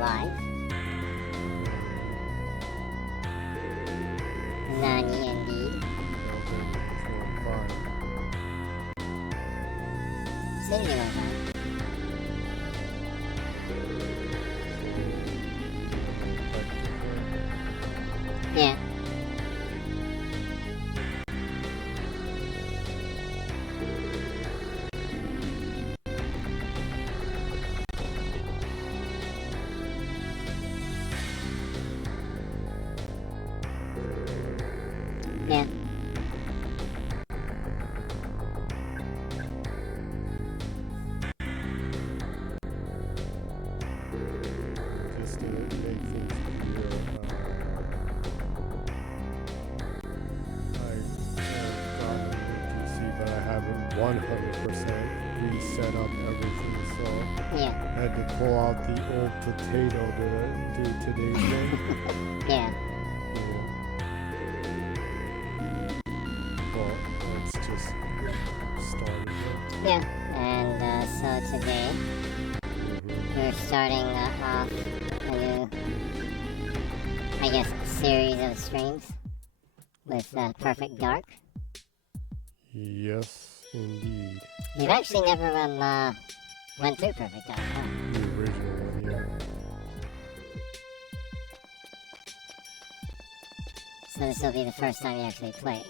alive. Nani indeed. Singular time. Yeah. Yeah. Just to make things clear, I've gotten a new PC, but I haven't 100% reset up everything, so Yeah. I had to pull out the old potato to do today's one. Yeah. Well, let's just start again. Yeah. And so today we're starting off a new, I guess, series of streams with Perfect Dark. Yes, indeed. You've actually never went through Perfect Dark, huh? The original one, yeah. So this will be the first time you actually play it.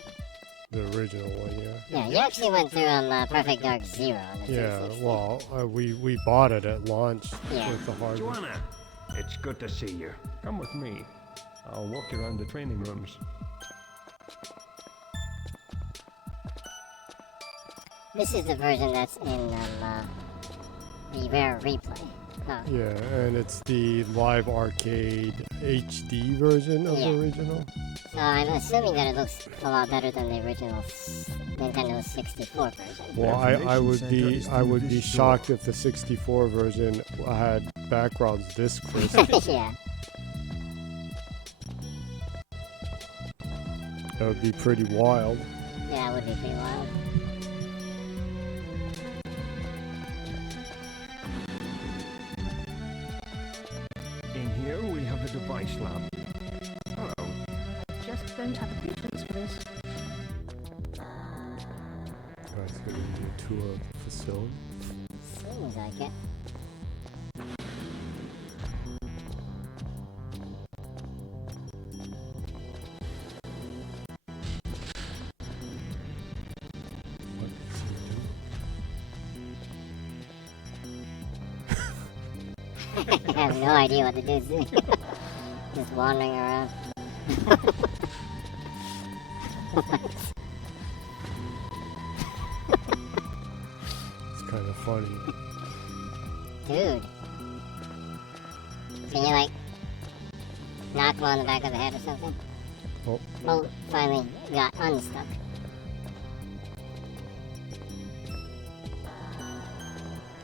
The original one, yeah. Yeah, you actually went through Perfect Dark 0 on the Yeah, 360. well, we bought it at launch Yeah. with the hardware. Joanna, it's good to see you. Come with me. I'll walk you around the training rooms. This is the version that's in the rare replay. Huh. Yeah, and it's the live arcade HD version of Yeah. the original. So I'm assuming that it looks a lot better than the original Nintendo 64 version. Well, I would be shocked if the 64 version had backgrounds this crisp. Yeah. That would be pretty wild. Yeah, it would be pretty wild. In here we have the device lab. Hello. Just don't have the patience for this. Guys, gonna do a tour of the facility. Seems like it. What is he doing? I have no idea what the dude's doing. Just wandering around. It's kind of funny. Dude. Can you, like, knock him on the back of the head or something? Oh, Well, finally got unstuck.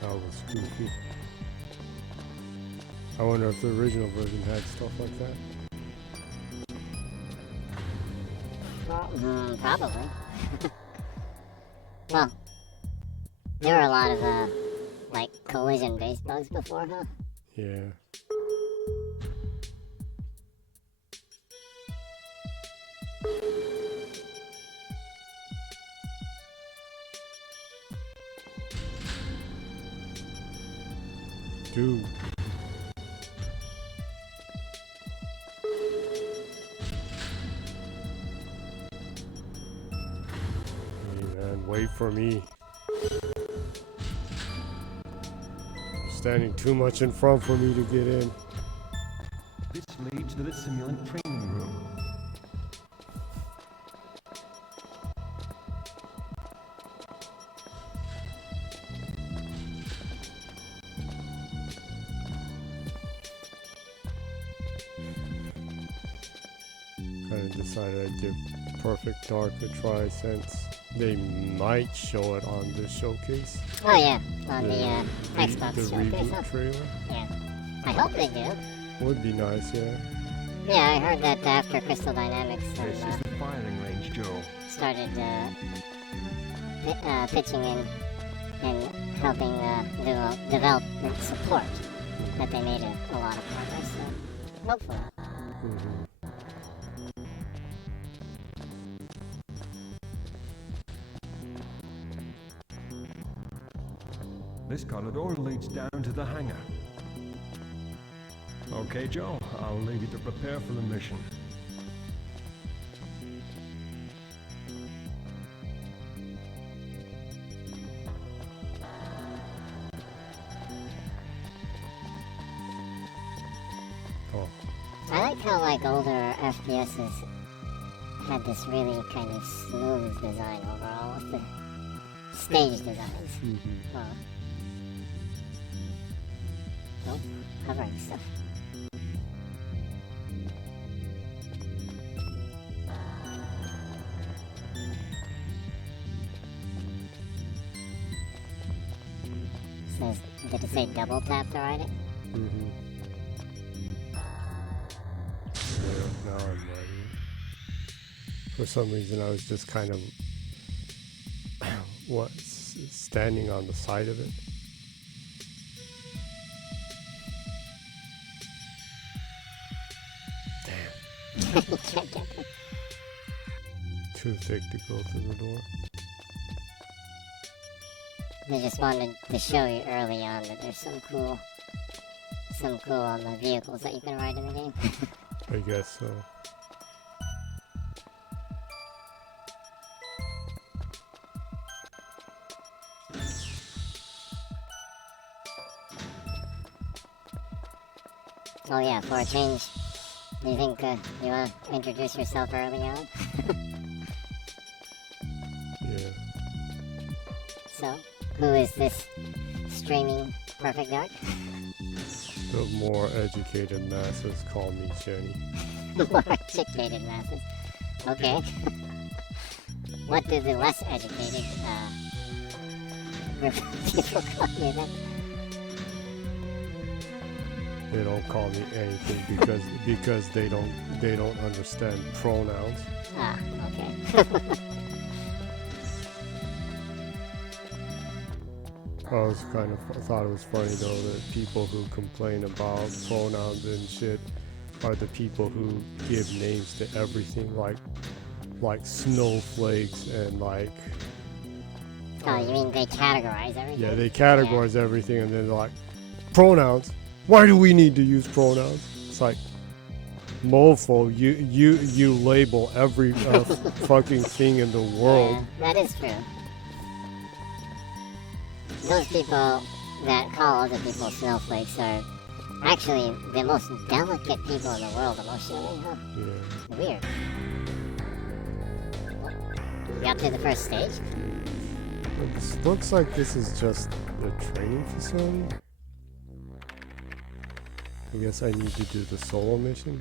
that was goofy. I wonder if the original version had stuff like that. Probably. Well, there were a lot of, like, collision-based bugs before, huh? Yeah. Dude. Hey man, wait for me. You're standing too much in front for me to get in. This leads to the simulant training room. Kind of decided I'd give Perfect Dark a try since they might show it on this showcase. Oh, yeah, on the Xbox the showcase, huh? reboot trailer. Yeah. I hope they do. Would be nice, yeah. Yeah, I heard that after Crystal Dynamics This is the firing range, Joe. started pitching in and helping development support. that they made a lot of progress. So hopefully. This corridor leads down to the hangar. Okay, Joe, I'll leave you to prepare for the mission. Oh, I like how like older FPSs had this really kind of smooth design overall with the stage designs. Oh, hovering stuff. Says, did it say double tap to ride it? Yeah, now I'm ready. For some reason, I was just kind of standing on the side of it. Too thick to go through the door. They just wanted to show you early on that there's some cool vehicles that you can ride in the game. I guess so. Oh yeah, for a change, do you think you want to introduce yourself early on? Yeah. So, who is this streaming Perfect Dark? The more educated masses call me Jenny. More educated masses. Okay. What do the less educated group of people call you then? They don't call me anything because they don't understand pronouns. Ah, okay. I thought it was funny though that people who complain about pronouns and shit are the people who give names to everything, like snowflakes and like. Oh, you mean they categorize everything? Yeah, they categorize everything, and then they're like, pronouns. Why do we need to use pronouns? It's like, mofo, you label every fucking thing in the world. Yeah, that is true. Those people that call other people snowflakes are actually the most delicate people in the world emotionally, huh? Yeah. Weird. You up to the first stage? Looks like this is just a training facility. I guess I need to do the solo mission.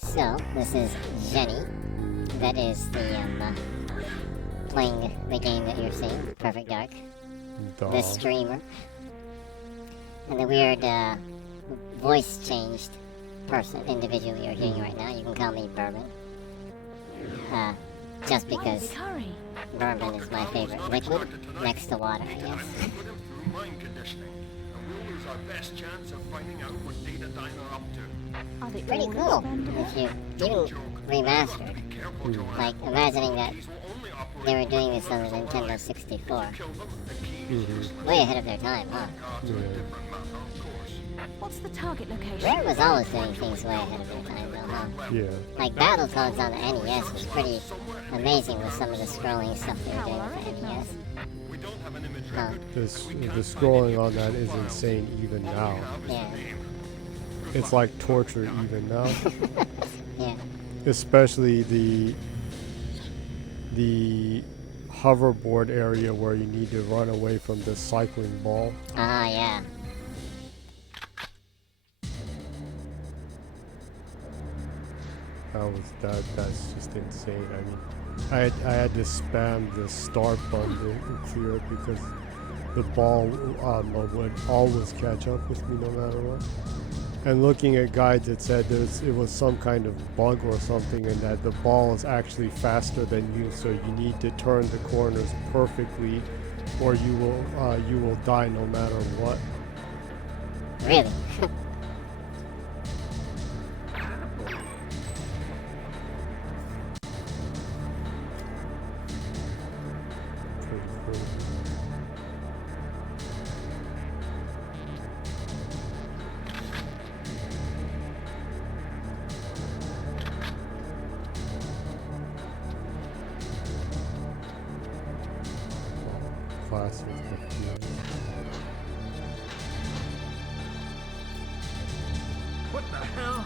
So, this is Jenny. That is the, playing the game that you're seeing, Perfect Dark. The streamer. And the weird, voice changed individual you're hearing right now. You can call me Bourbon. Just because bourbon is my favorite liquid, next to water, I guess. Mind conditioning, and we'll lose our best chance of finding out what Data Dine are up to. Are they Pretty all cool expendable? if you even remastered. Like imagining that they were doing this on the Nintendo 64. Way ahead of their time, huh? Yeah. What's the target location? Rare was always doing things way ahead of their time, though, huh? Yeah. Like Battletoads on the NES was pretty amazing with some of the scrolling stuff they were doing with the NES. Huh. The scrolling on that is insane even now. Yeah. It's like torture even now. Yeah. Especially the hoverboard area where you need to run away from the cycling ball. Ah, yeah. That's just insane. I mean, I had to spam the start button to clear it because the ball would always catch up with me no matter what. And looking at guides, it said it was some kind of bug or something, and that the ball is actually faster than you, so you need to turn the corners perfectly, or you will die no matter what. Really? Pretty cool. Classic FPS. What the hell?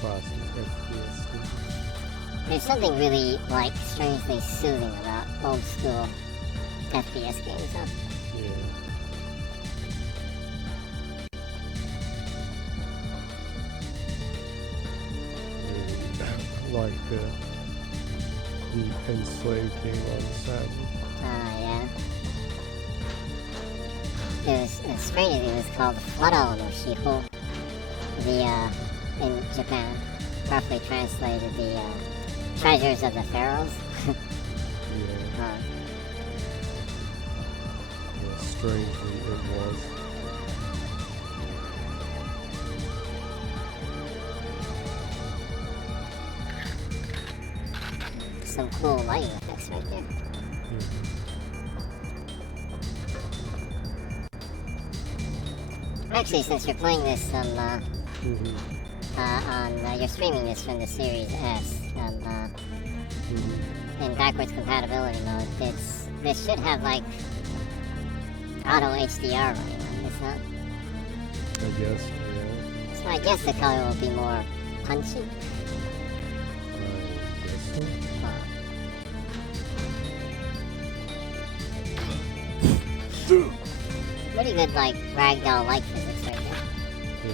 Classic FPS. There's something really, like, strangely soothing about old school FPS games, huh? Yeah. Like the enslaved game on Saturn. Yeah. It's strange, it was called Floodon or Shiho. In Japan, roughly translated the, Treasures of the Pharaohs. Yeah. Yeah, strangely it was. Some cool lighting effects right there. Actually, since you're playing this you're streaming this from the Series S, in backwards compatibility mode, this should have like auto HDR running on this, huh? I guess, yeah. So I guess the color will be more punchy. I guess so. Pretty good, like, ragdoll light physics right there. Yeah.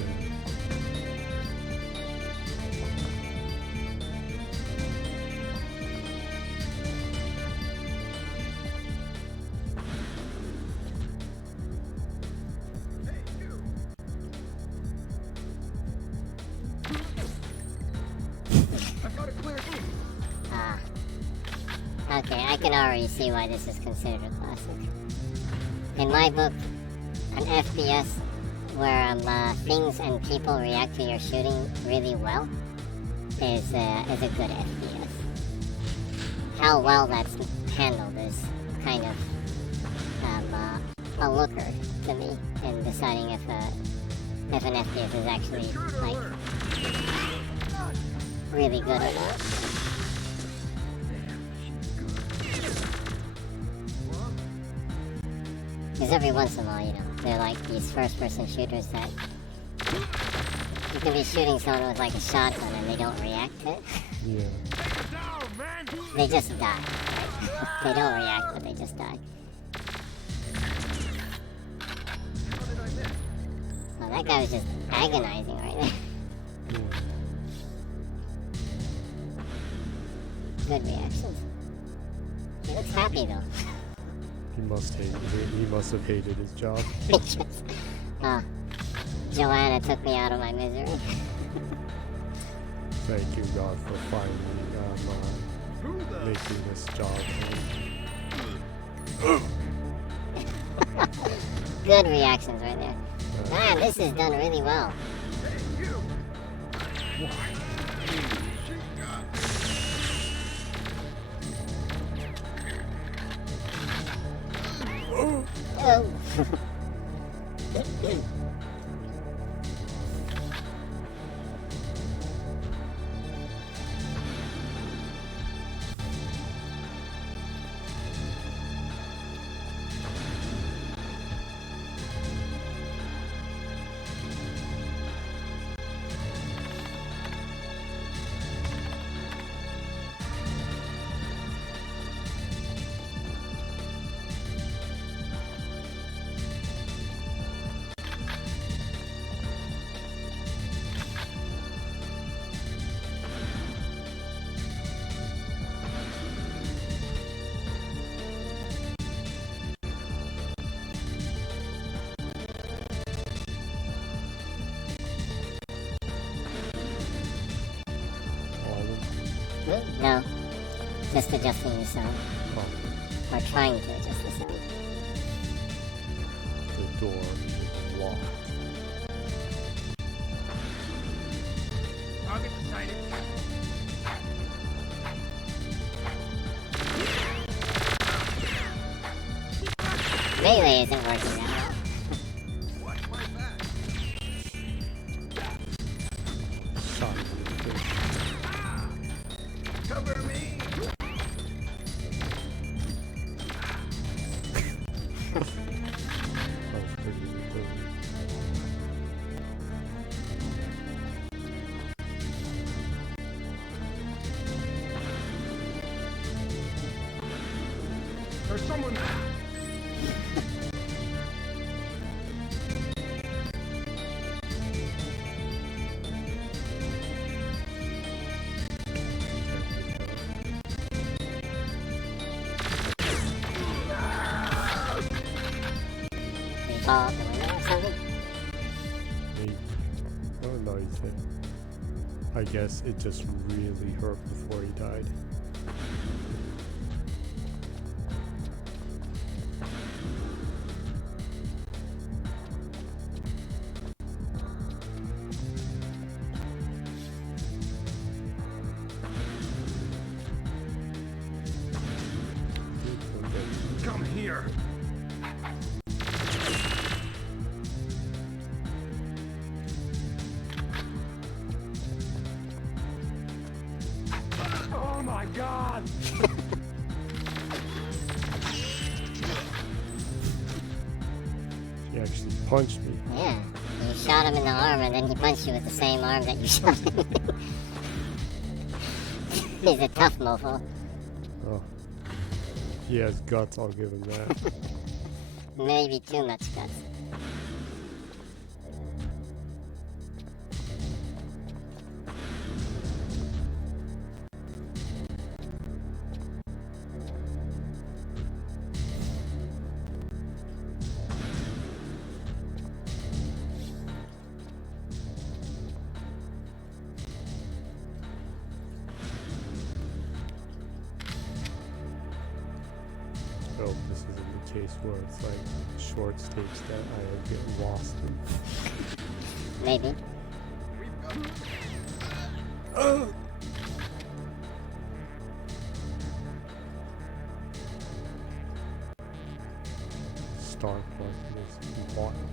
I've got a clear view. Okay, I can already see why this is considered a classic. In my book, an FPS where things and people react to your shooting really well is a good FPS. How well that's handled is kind of a looker to me in deciding if an FPS is actually like really good or not. Because every once in a while, you know, they're like these first-person shooters that you can be shooting someone with like a shotgun and they don't react to it. Yeah. They just die. Right? They don't react, but they just die. Oh, that guy was just agonizing right there. Good reactions. He looks happy though. He must have hated his job. Joanna took me out of my misery. Thank you, God, for finally making this job. Good reactions right there. Man, this is done really well. Oh. No. Just adjusting the sound. Oh, Or trying to adjust the sound. the door is locked. Target sighted. Melee isn't working that well. Watch my back. Shot in the face. Cover me. That was pretty good. There's someone there. Did he fall out the window or something? Maybe. Oh no, he's hit. I guess it just really hurt before he died. Come here. Oh my God! He actually punched me. Yeah. You shot him in the arm and then he punched you with the same arm that you shot him. He's a tough mofo. Oh. He has guts, I'll give him that. Maybe too much guts. I hope this isn't the case where it's like short stakes that I get lost in. Maybe. Start button is important.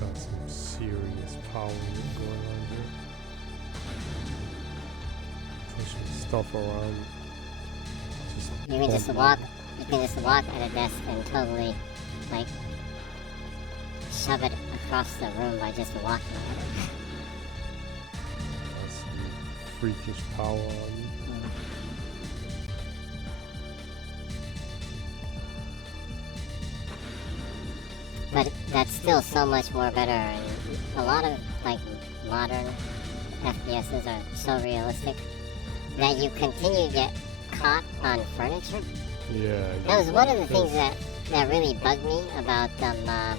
Got some serious power going on here. Pushing stuff around. Just You can just walk. You can just walk at a desk and totally, like, shove it across the room by just walking at it. got some freakish power on me. But that's still so much more better. And a lot of like modern FPSs are so realistic that you continue to get caught on furniture. Yeah. That was one of the things that's- that really bugged me about about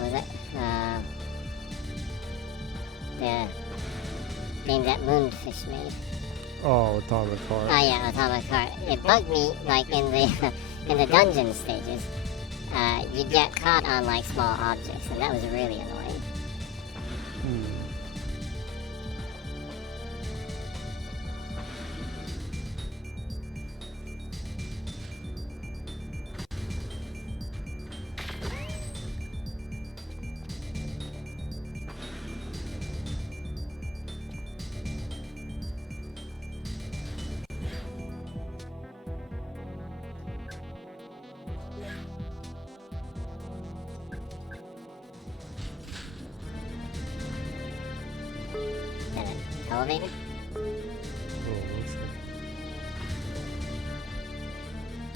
was it the game that Moonfish made. Oh, Atomic Heart. Oh yeah, Atomic Heart. It bugged me like in the in the dungeon stages. You get caught on like small objects, and that was really annoying. Hmm. Elevator? Oh, what's that?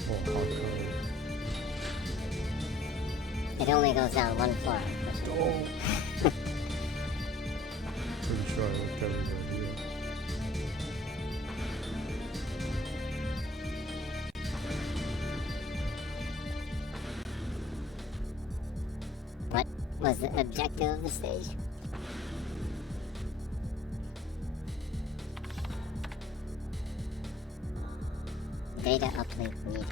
Oh, hot cover. It only goes down one floor. Oh. Pretty sure I looked everywhere here. was the objective of the stage? Data uplink needed.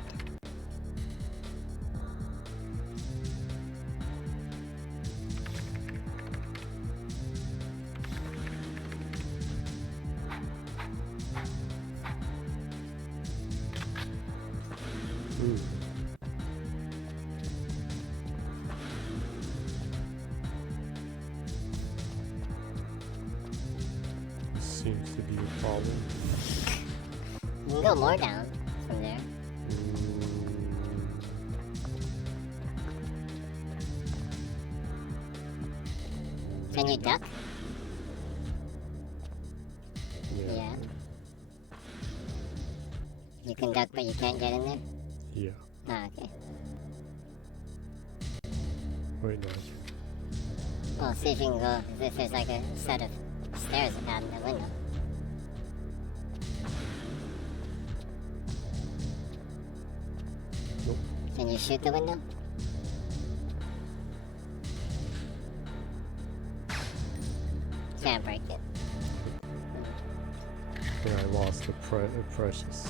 Seems to be a problem. You can go more down from there. Can you duck? Yeah. You can duck, but you can't get in there? Yeah. Ah, okay. Wait, no. Well, see if you can go, if there's like a set of stairs out in the window. Nope. Can you shoot the window? Can't break it. Yeah, I lost a precious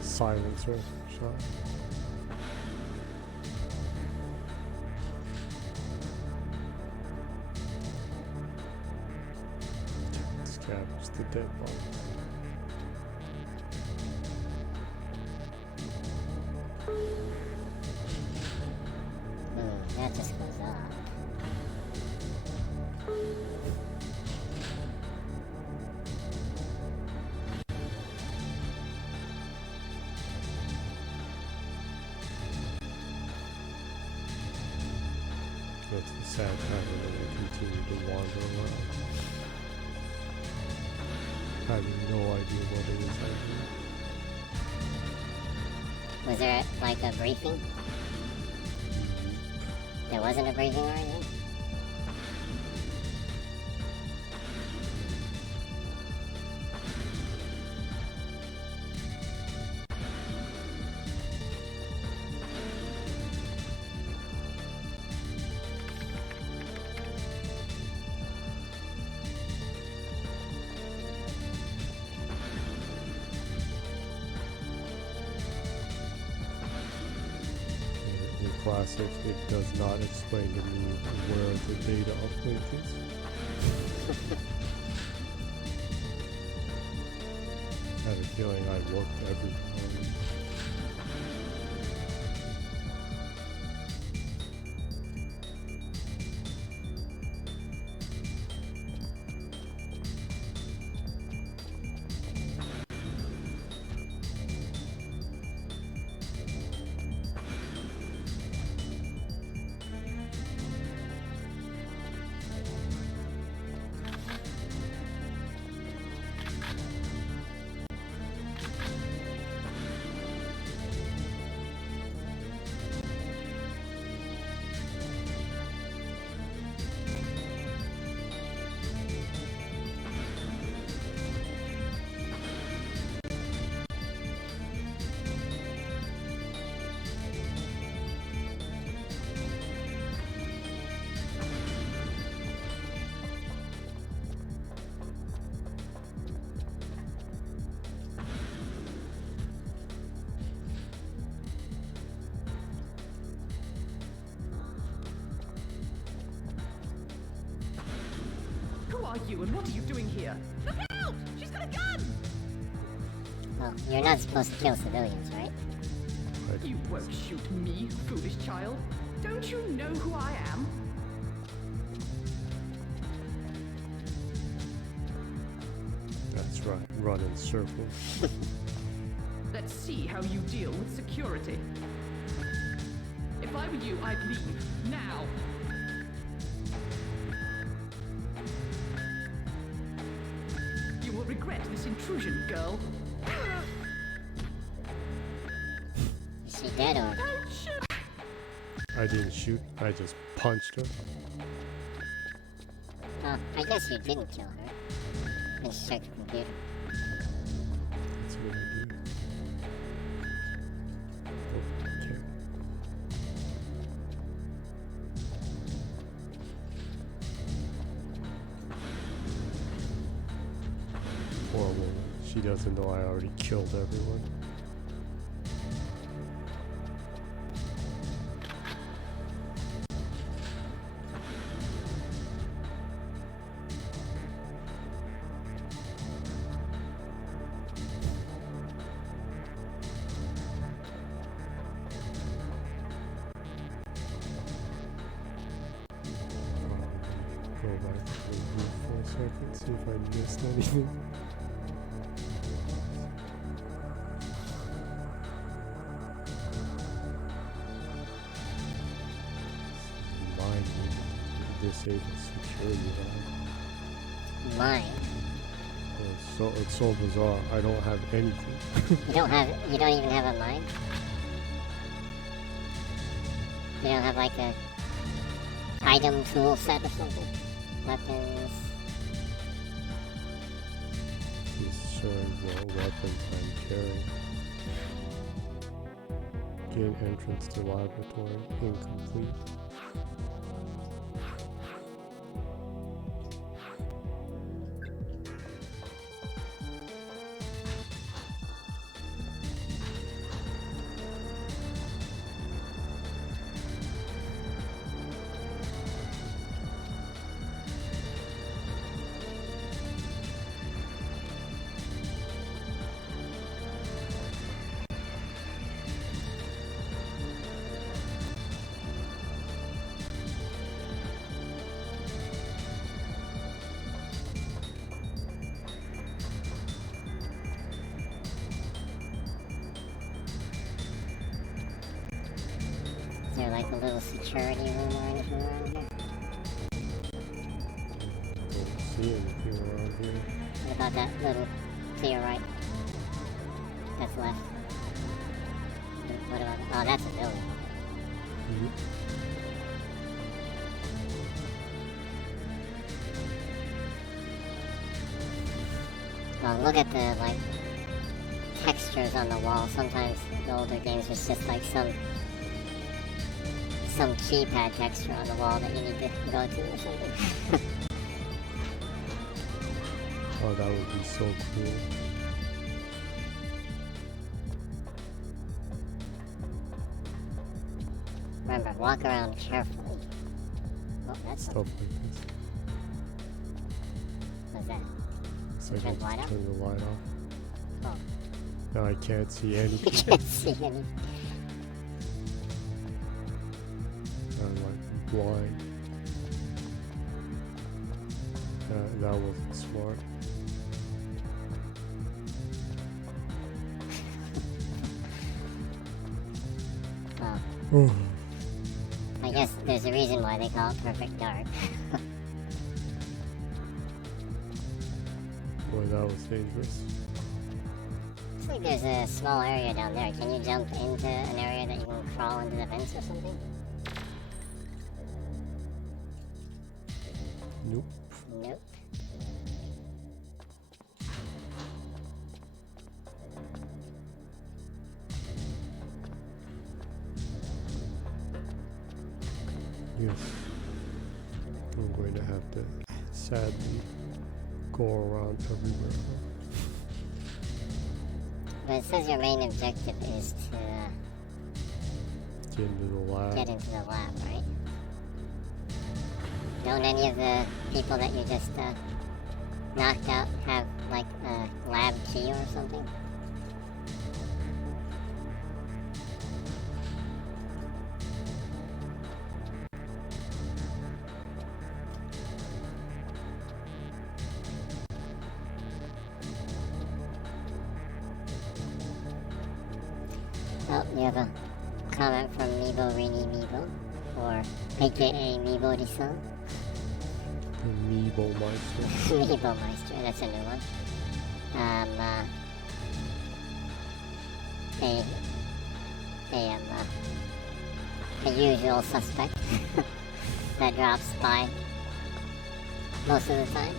silencer shot. Scavenge the dead body. That just goes off. That's the sad time when we continue to wander around, having no idea what it is I do. Was there like a briefing? There wasn't a briefing or anything? Classic, it does not explain to me where the data uplink is. I have a feeling I looked every time. Who are you and what are you doing here? Look out! She's got a gun! Well, you're not supposed to kill civilians, right? You won't shoot me, foolish child. Don't you know who I am? That's right, run in circles. Let's see how you deal with security. If I were you, I'd leave. Now! You will regret this intrusion, girl. Is she dead or? Don't shoot! I didn't shoot, I just punched her. Oh, I guess you didn't kill her. Let's check the computer. That's what I do. Oh, okay. She doesn't know I already killed everyone. Go back to the roof for a second, see if I missed anything. Mine disable security. Mine. It's so bizarre. I don't have anything. You don't even have a mine? You don't have like a item tool set or something? Weapons. It's showing what weapons I'm carrying. Gain entrance to laboratory incomplete. Is there like a little security room or anything around here? Don't see anything around here. What about that little to your right? That's left. What about that? Oh, that's a building. Well, look at the like textures on the wall. Sometimes the older games was just like some keypad texture on the wall that you need to go to or something. Oh, that would be so cool. Remember, walk around carefully. Oh, that's Stuff like this. What's that? So I Turn can the light just off? turn the light off. Oh. Now I can't see You anything. can't see any. I'm like blind. That wasn't smart. Oh. I guess there's a reason why they call it Perfect Dark. Boy, that was dangerous. Looks like there's a small area down there. Can you jump into an area that you can crawl into the vents or something? Nope. Nope. Yes. I'm going to have to sadly go around everywhere. But it says your main objective is to Get into the lab. get into the lab, right? Don't any of the people that you just knocked out have like a lab key or something? Oh, you have a comment from Meebo Rini Meebo, or aka Meebo-san. The Meebo Meister. Meebo Meister, that's a new one. A usual suspect that drops by most of the time.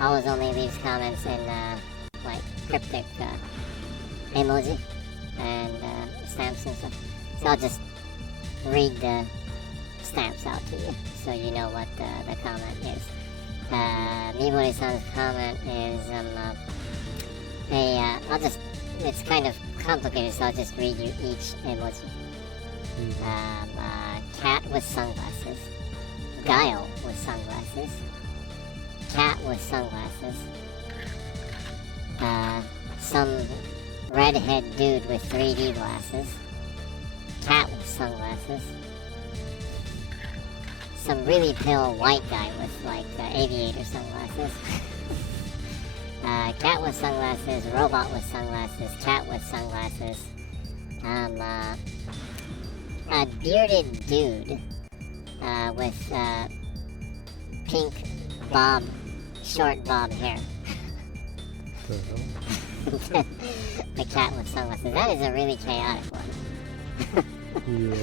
Always only leaves comments in like cryptic emoji and stamps and stuff. So I'll just read the stamps out to you so you know what the comment is. Mibori-san's comment is it's kind of complicated, so I'll just read you each emoji. Cat with sunglasses. Guile with sunglasses. Cat with sunglasses. Some redhead dude with 3D glasses. Cat with sunglasses. Some really pale white guy with like aviator sunglasses. Cat with sunglasses, robot with sunglasses, cat with sunglasses. A bearded dude with pink short bob hair. The cat with sunglasses. That is a really chaotic one. Yeah.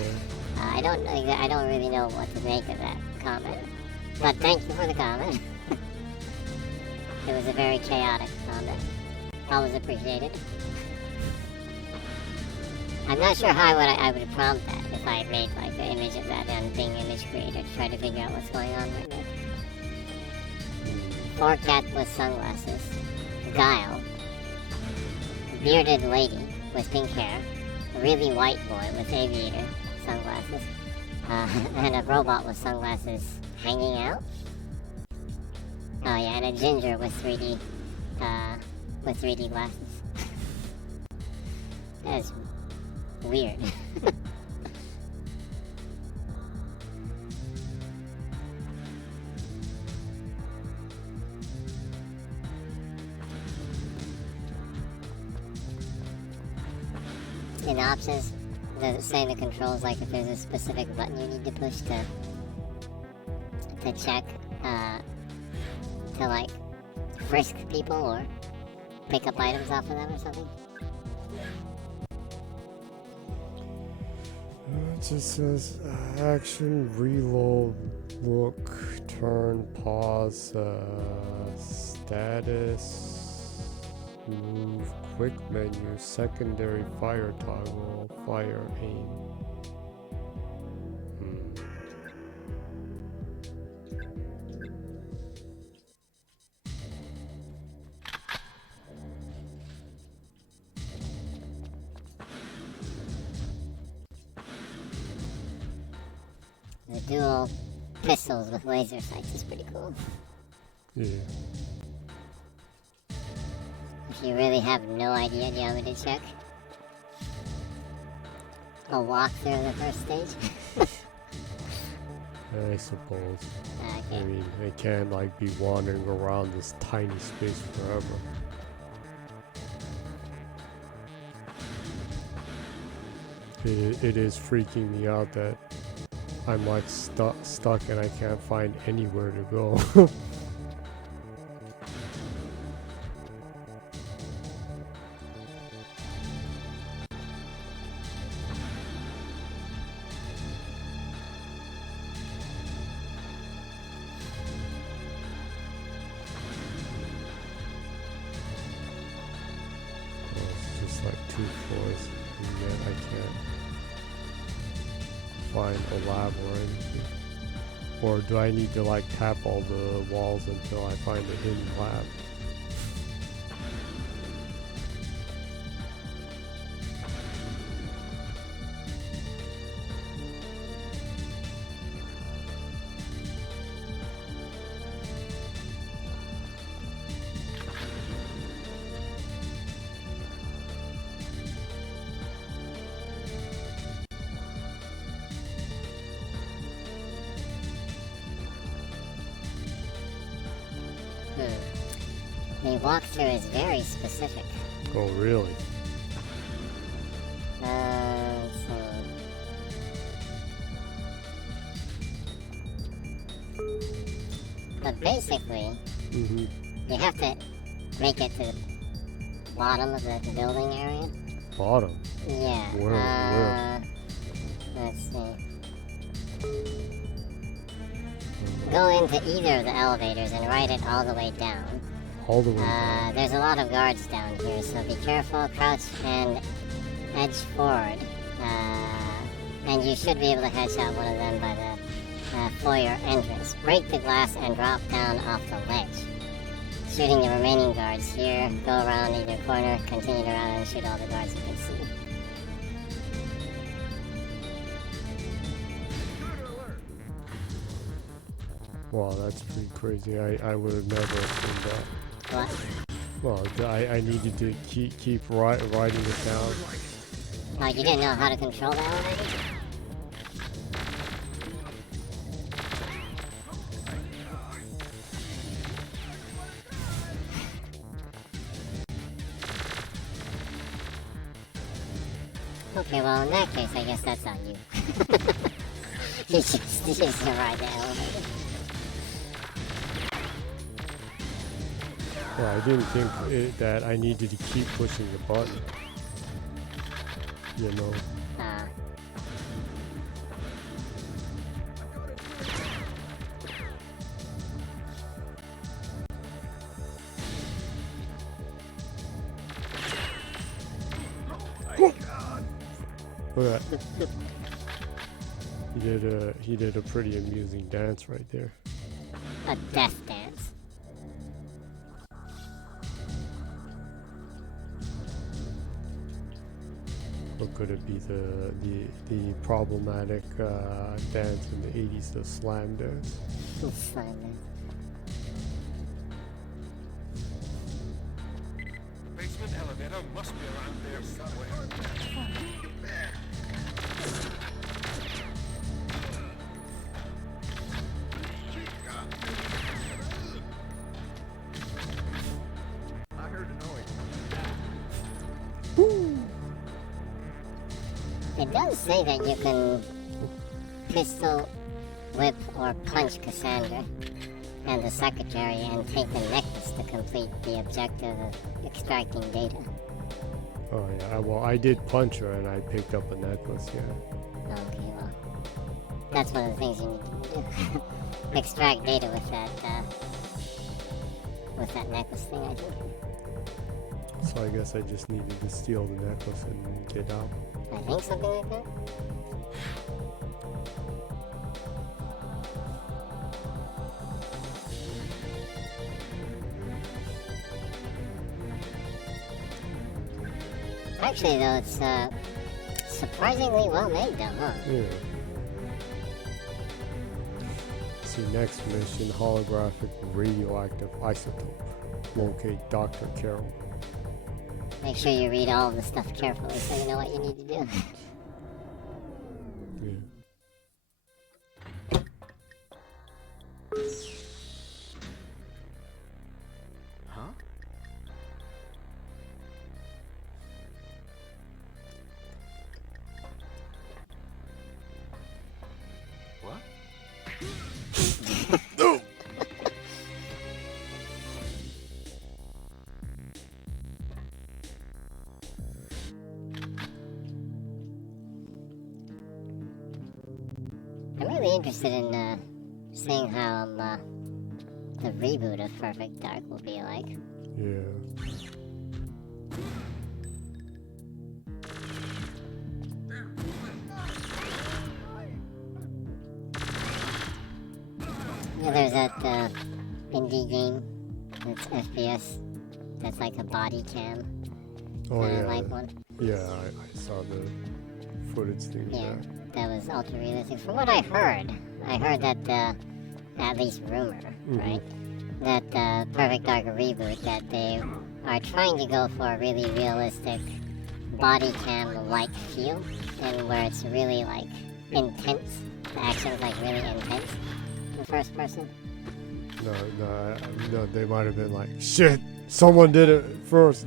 I don't really know what to make of that comment. But thank you for the comment. It was a very chaotic comment. Always appreciated. I'm not sure how I would prompt that if I had made like an image of that on Bing Image Creator to try to figure out what's going on right there. 4 cats with sunglasses. Guile. Bearded lady with pink hair. A really white boy with aviator sunglasses. And a robot with sunglasses hanging out. Oh yeah, and a ginger with 3D glasses. That's weird. In options, does it say the controls, like if there's a specific button you need to push to check, to like frisk people or pick up items off of them or something? It just says action, reload, look, turn, pause, status, move, quick menu, secondary fire toggle, fire aim. The dual pistols with laser sights is pretty cool. Yeah. If you really have no idea, do you want me to check? I'll walk through the first stage. I suppose. Okay. I mean, I can't like be wandering around this tiny space forever. It is freaking me out that I'm like stuck and I can't find anywhere to go. It's just like 2 floors, and yet I can't find a lab or anything. Or do I need to like tap all the walls until I find a hidden lab? The walkthrough is very specific. Oh, really? Let's see. But basically, you have to make it to the bottom of the building area. Bottom? Yeah. Where? Let's see. Go into either of the elevators and ride it all the way down. All the way down. There's a lot of guards down here, so be careful, crouch, and edge forward. And you should be able to headshot one of them by the foyer entrance. Break the glass and drop down off the ledge. shooting the remaining guards here. Go around either corner, continue to round and shoot all the guards you can see. Wow, that's pretty crazy. I would have never assumed that. What? Well, I needed to keep writing it down. Oh, you didn't know how to control that already? Okay, well in that case, I guess that's on you. You just ride the elevator. Well, I didn't think that I needed to keep pushing the button. You know. Look at that. He did a pretty amusing dance right there. A death dance. Or could it be the problematic dance in the 80s, the slam dance? Slam dance. Basement elevator must be around there somewhere. I heard a noise. It does say that you can pistol, whip, or punch Cassandra and the secretary and take the necklace to complete the objective of extracting data. Oh yeah, well I did punch her and I picked up a necklace, yeah. Okay, well, that's one of the things you need to do. Extract data with that necklace thing, I think. So I guess I just needed to steal the necklace and get out. I think something like that. Actually, though, it's surprisingly well made, though, huh? Yeah. See, next mission, holographic radioactive isotope. Locate Dr. Carroll. Make sure you read all of the stuff carefully so you know what you need to do. Yeah. Huh? What? I'm really interested in seeing how the reboot of Perfect Dark will be like. Yeah. Yeah, there's that indie game that's FPS that's like a body cam. Oh I yeah. like one. Yeah, I saw the footage thing. Yeah, that was ultra realistic. From what I heard that at least rumor, right? That Perfect Dark reboot, that they are trying to go for a really realistic body cam-like feel, and where it's really like intense. The action's like really intense in first person. No, they might have been like, shit, someone did it first.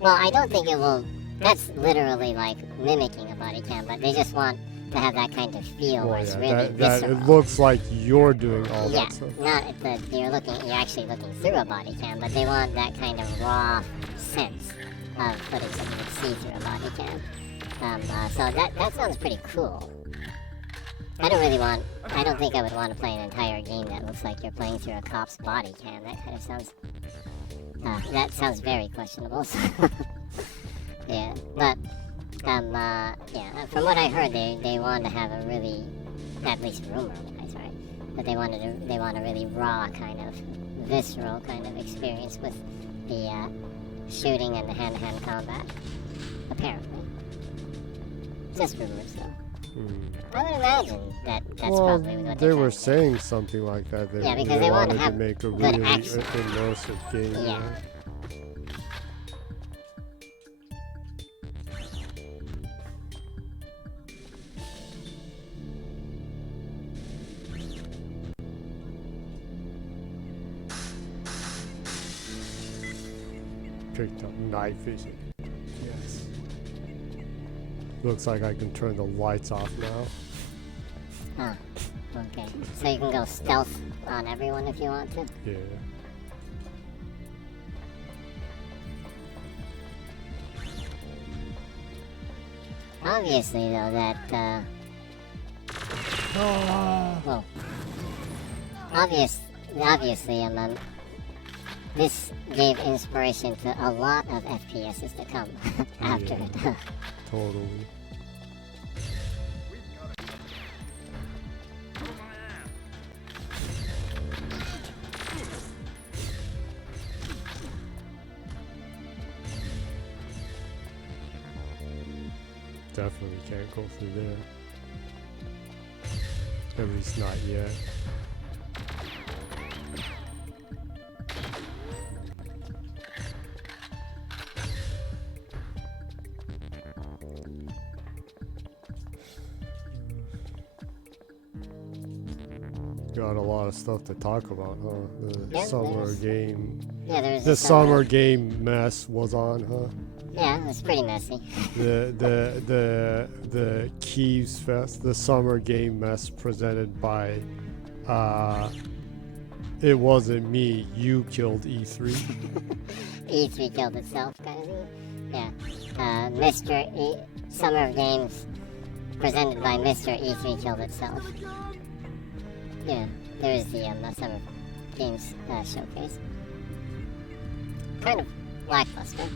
Well, I don't think it will. That's literally like mimicking a body cam, but they just want to have that kind of feel where it's really that visceral. it looks like you're doing all Yeah, that stuff. not that you're actually looking through a body cam, but they want that kind of raw sense of footage that you can see through a body cam. So that sounds pretty cool. I don't think I would want to play an entire game that looks like you're playing through a cop's body cam. That kind of sounds very questionable. Yeah, but yeah, from what I heard, they want to have a really, at least rumor-wise, right? But they want a really raw kind of visceral kind of experience with the shooting and the hand-to-hand combat. Apparently. Just rumors, though. I would imagine that's probably what they were trying to do. saying something like that. Yeah, because they wanted to have make a good really action. immersive game. Yeah. Picked up night vision. Yes. Looks like I can turn the lights off now. Huh. Okay. So you can go stealth on everyone if you want to? Yeah. Obviously, though, that, well, obviously, this gave inspiration to a lot of FPSs to come after Yeah. it. Totally. Definitely can't go through there. At least not yet. Got a lot of stuff to talk about, huh? The Yeah, summer there's- game. Yeah, there's The summer game mess was on, huh? Yeah, it was pretty messy. The Keys Fest, the summer game mess presented by it wasn't me, you killed E3. E3 killed itself, kind of thing. Yeah. Mr. Summer of Games presented by Mr. E3 killed itself. Yeah, there was the Summer Games showcase. Kind of lackluster.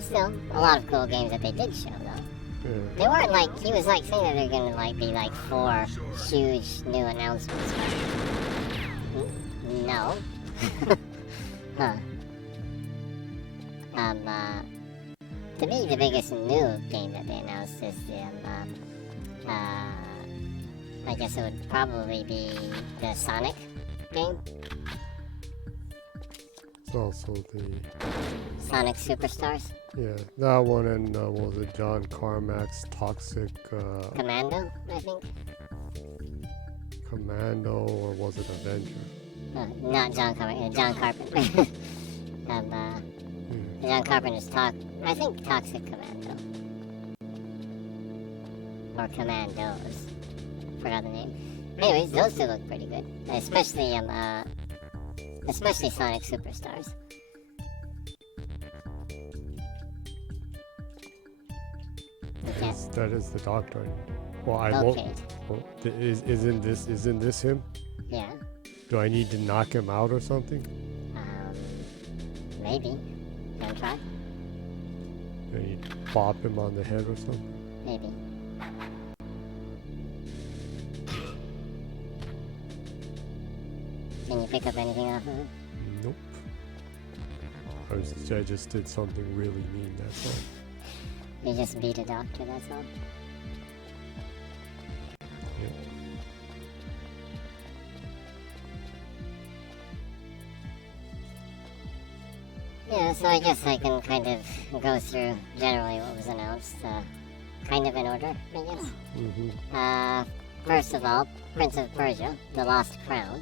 Still, a lot of cool games that they did show, though. Yeah. They weren't like, he was like saying that they're gonna like be like 4 huge new announcements, but no. Huh. To me, the biggest new game that they announced is the, I guess it would probably be the Sonic game. It's also the Sonic Superstars. yeah, that one and what was it, John Carmack's Toxic Commando, I think. Commando, or was it Avenger? Not John Carpenter, John Carpenter. John Carpenter's I think Toxic Commando. Or Commandos. Forgot the name. Anyways, those two look pretty good. Especially Sonic Superstars. Okay. That is the Doctor. Well, I Okay. won't. Isn't this him? Yeah. Do I need to knock him out or something? Maybe. Gonna try? Do I need to bop him on the head or something? Maybe. Can you pick up anything off of him? Nope. I just did something really mean, that's all. You just beat a doctor, that's all? Yep. Yeah, so I guess I can kind of go through generally what was announced, kind of in order, I guess. Mm-hmm. First of all, Prince of Persia, The Lost Crown.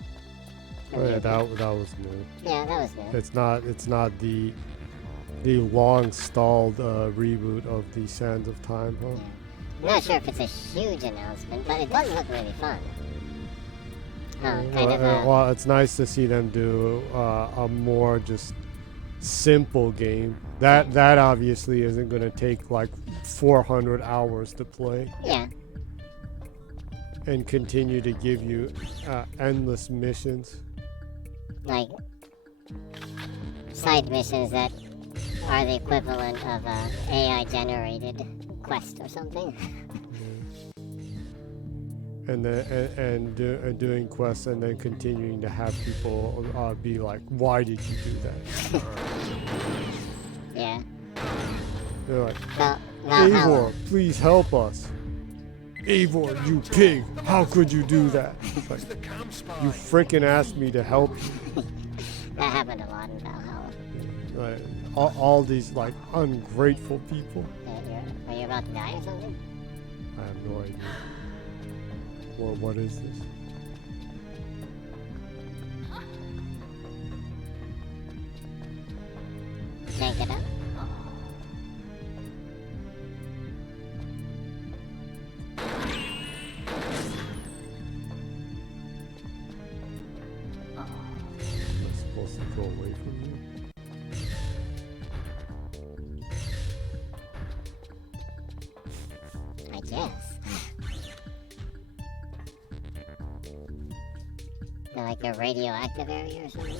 Oh yeah, that was new. Yeah, that was new. It's not the long stalled reboot of the Sands of Time, huh? I'm not sure if it's a huge announcement, but it does look really fun. Kind of well, it's nice to see them do a more just simple game. That obviously isn't going to take like 400 hours to play. Yeah. And continue to give you endless missions. Like side missions that are the equivalent of a AI generated quest or something. and then and doing quests and then continuing to have people be like, why did you do that? Yeah. They're like, Well, Eivor, please help us. Eivor, you pig, how could you do that? It's like, The camp spy. you freaking asked me to help you. that happened a lot in Valhalla. Like, all these like ungrateful people. Are you about to die or something? I have no idea. Well, what is this? Can't get up? Am I supposed to go away from you? I guess. Like a radioactive area or something?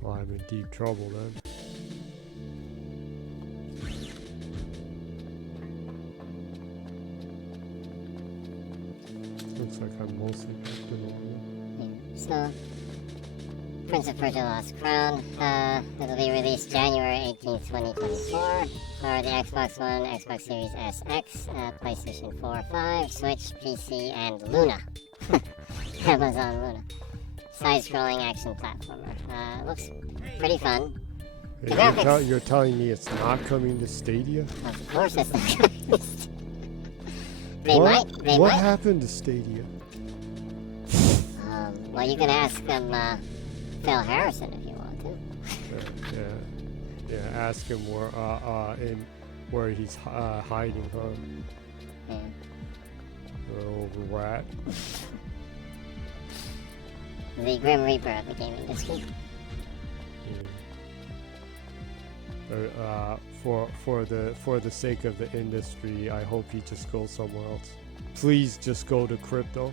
Well, I'm in deep trouble then. Looks like I'm mostly back to normal. Yeah. So, Prince of Persia Lost Crown, it'll be released January 18th, 2024 for the Xbox One, Xbox Series SX, PlayStation 4, 5, Switch, PC, and Luna. Amazon Luna. Side-scrolling action platformer. Looks pretty fun. Hey, The graphics. you're telling me it's not coming to Stadia? Of course it's not coming. They what? might. What happened to Stadia? Well, you can ask Phil Harrison if you want to. Yeah. Ask him where he's hiding from. Yeah. The old rat. The Grim Reaper of the game industry. For the sake of the industry, I hope he just goes somewhere else. Please just go to crypto.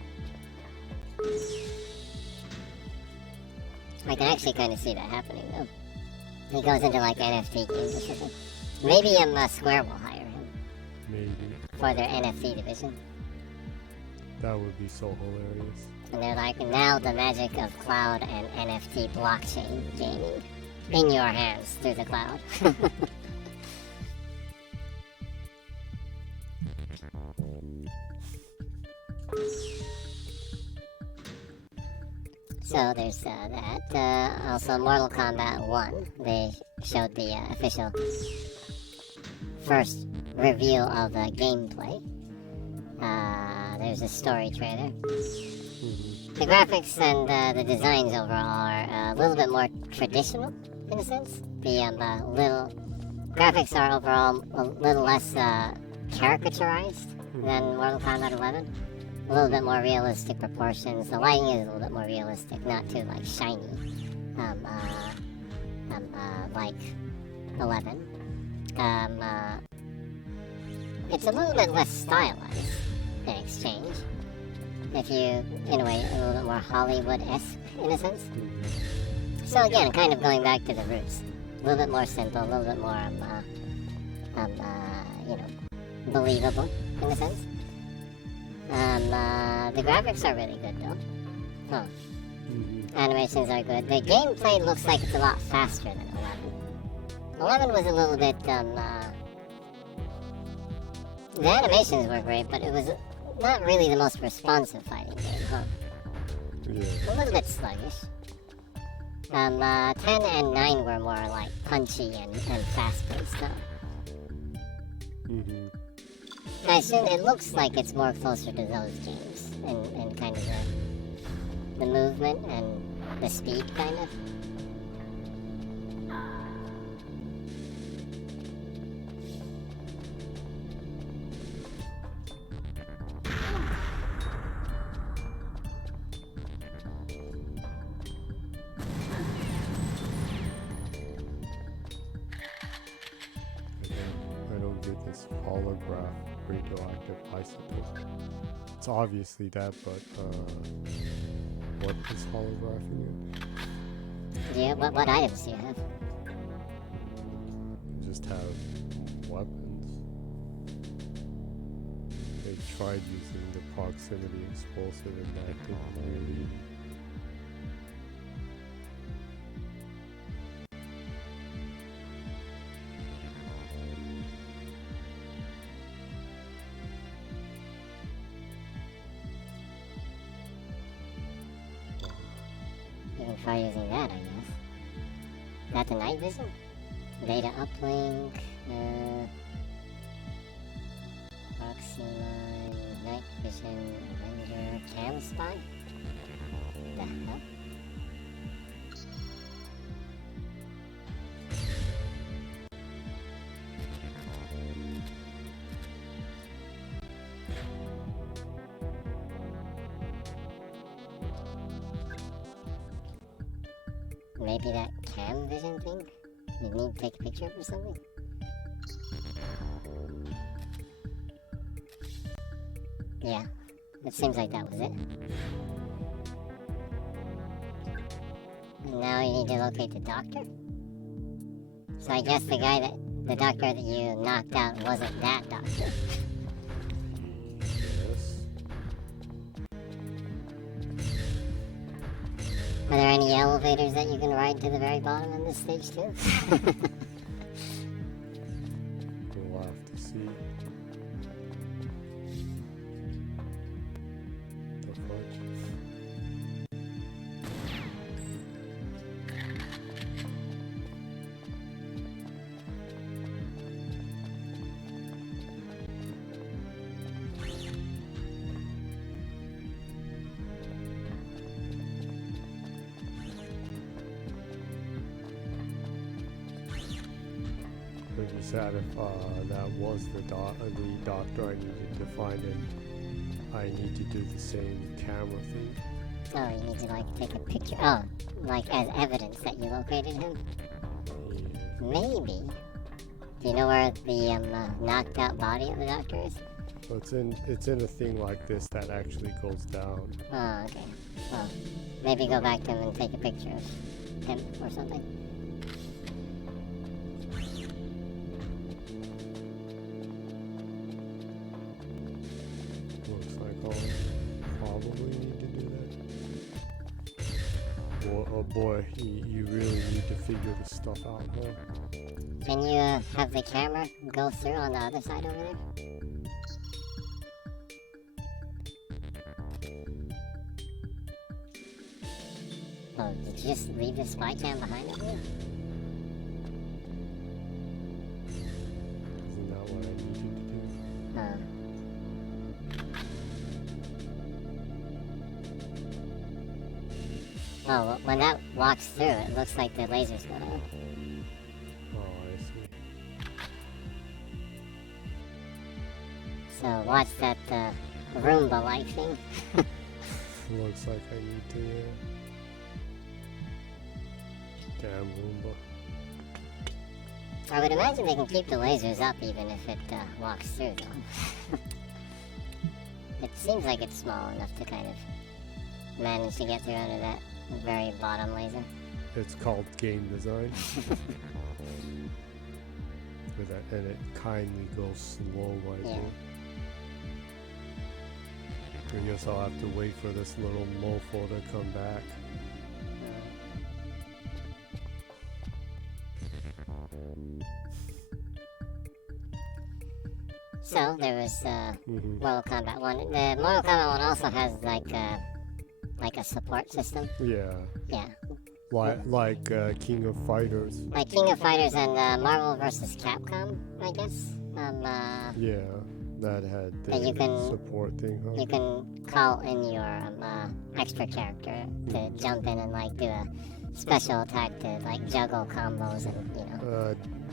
I can actually kind of see that happening though. He goes into like NFT games or something. Maybe Square will hire him Maybe. for their NFT division. That would be so hilarious. And they're like, now the magic of cloud and NFT blockchain gaming in your hands through the cloud. So there's that. Also, Mortal Kombat 1. They showed the official first reveal of gameplay. There's a story trailer. The graphics and the designs overall are a little bit more traditional, in a sense. The little graphics are overall a little less caricaturized than Mortal Kombat 11. A little bit more realistic proportions. The lighting is a little bit more realistic, not too like shiny, like 11. It's a little bit less stylized in exchange. If you, in a way, a little bit more Hollywood-esque in a sense. So again, kind of going back to the roots. A little bit more simple, a little bit more, believable in a sense. The graphics are really good though. Huh. Animations are good. The gameplay looks like it's a lot faster than 11. 11 was a little bit, the animations were great, but it was not really the most responsive fighting game, huh? Yeah. A little bit sluggish. 10 and 9 were more like punchy and fast-paced stuff. I assume it looks like it's more closer to those games in kind of the movement and the speed, kind of. I don't get this holograph radioactive isotope. It's obviously that, but what is holographing it? Yeah, what items do you have? You just have weapons. They tried using the proximity explosive and that didn't really. You can try using that, I guess. Is that the night vision? Data uplink, Proxima, night vision, render, cam spy? The hell? Maybe that cam vision thing? You need to take a picture of or something? Yeah, it seems like that was it. And now you need to locate the doctor? So I guess the doctor that you knocked out wasn't that doctor. Yes. Are there any elevators that you can ride to the very bottom of this stage too? We'll have to see. The fudge. Like you said, if that was the doctor I needed to find, and I need to do the same camera thing. Oh, you need to like take a picture. Oh, like as evidence that you located him? Yeah. Maybe. Do you know where the knocked out body of the doctor is? So it's in a thing like this that actually goes down. Oh, okay. Well, maybe go back to him and take a picture of him or something. Looks like I'll probably need to do that. Boy, oh boy, you really need to figure this stuff out, huh? Can you have the camera go through on the other side over there? Oh, did you just leave the spy cam behind over there? Isn't that what I need you to do? Oh, well, when that walks through, it looks like the lasers go down. Oh, I see. So watch that Roomba-like thing. Looks like I need to, yeah. Damn Roomba. I would imagine they can keep the lasers up even if it walks through, though. It seems like it's small enough to kind of manage to get through under that very bottom laser. It's called game design. And it kindly goes slow, I think. I guess I'll have to wait for this little mofo to come back. So there was Mortal Kombat 1. The Mortal Kombat 1 also has like a support system. Yeah. Yeah. Like King of Fighters. Like King of Fighters and Marvel vs. Capcom, I guess. Yeah, that had the that you can support thing, huh? You can call in your extra character to jump in and like do a special attack to like juggle combos and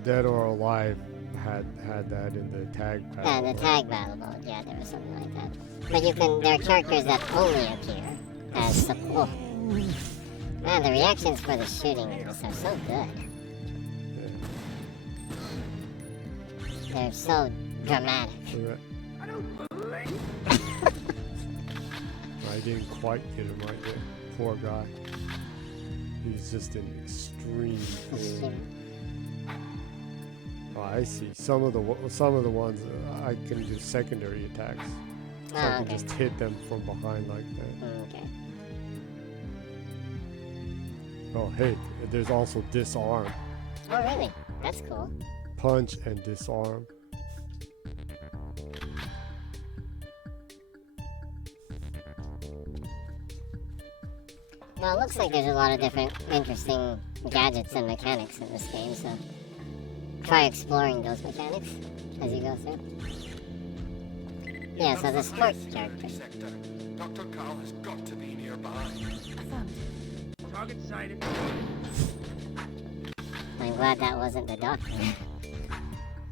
Dead or Alive had that in the tag battle. Yeah, the tag battle mode. Yeah, there was something like that. But there are characters that only appear as support. Man, the reactions for the shooting in this are so good. Yeah. They're so dramatic. I don't believe. I didn't quite get him right there. Poor guy. He's just in extreme pain. Oh, I see. Some of the ones I can do secondary attacks. So I can just hit them from behind like that. Okay. Oh, hey, there's also disarm. Oh, really? That's cool. Punch and disarm. Well, it looks like there's a lot of different interesting gadgets and mechanics in this game, so try exploring those mechanics as you go through. Yeah, so the support character. Sector. Dr. Carl has got to be nearby. Affirmative. Target sighted. I'm glad that wasn't the doctor.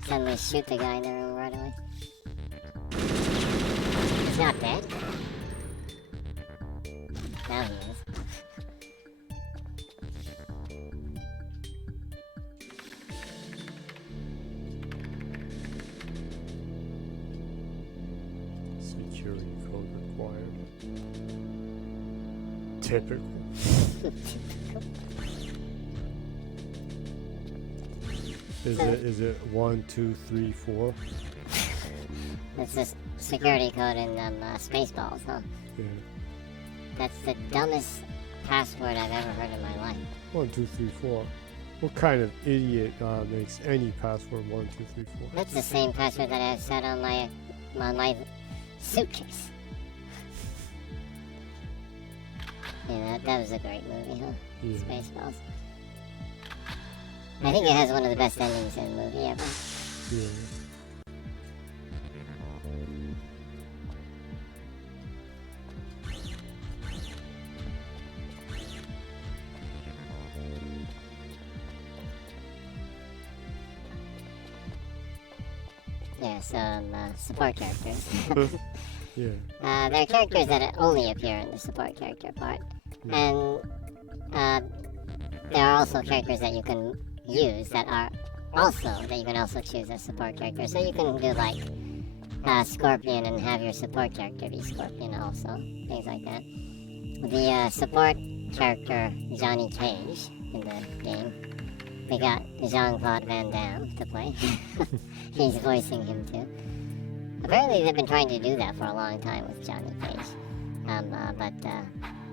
Suddenly shoot the guy in the room right away. He's not dead. Now he is. Security code required. Typical. Is it 1, 2, 3, 4? That's the security code in Spaceballs, huh? Yeah. That's the dumbest password I've ever heard in my life. 1, 2, 3, 4. What kind of idiot makes any password 1, 2, 3, 4? That's the same password that I've set on my suitcase. Yeah, that was a great movie, huh? Yeah. Spaceballs. I think it has one of the best endings in a movie ever. Yeah. Yeah, some support characters. Yeah. They're characters that only appear in the support character part. And there are also characters that you can use that you can also choose as support characters. So you can do like Scorpion and have your support character be Scorpion also. Things like that. The support character Johnny Cage in the game. We got Jean-Claude Van Damme to play. He's voicing him too. Apparently they've been trying to do that for a long time with Johnny Cage. But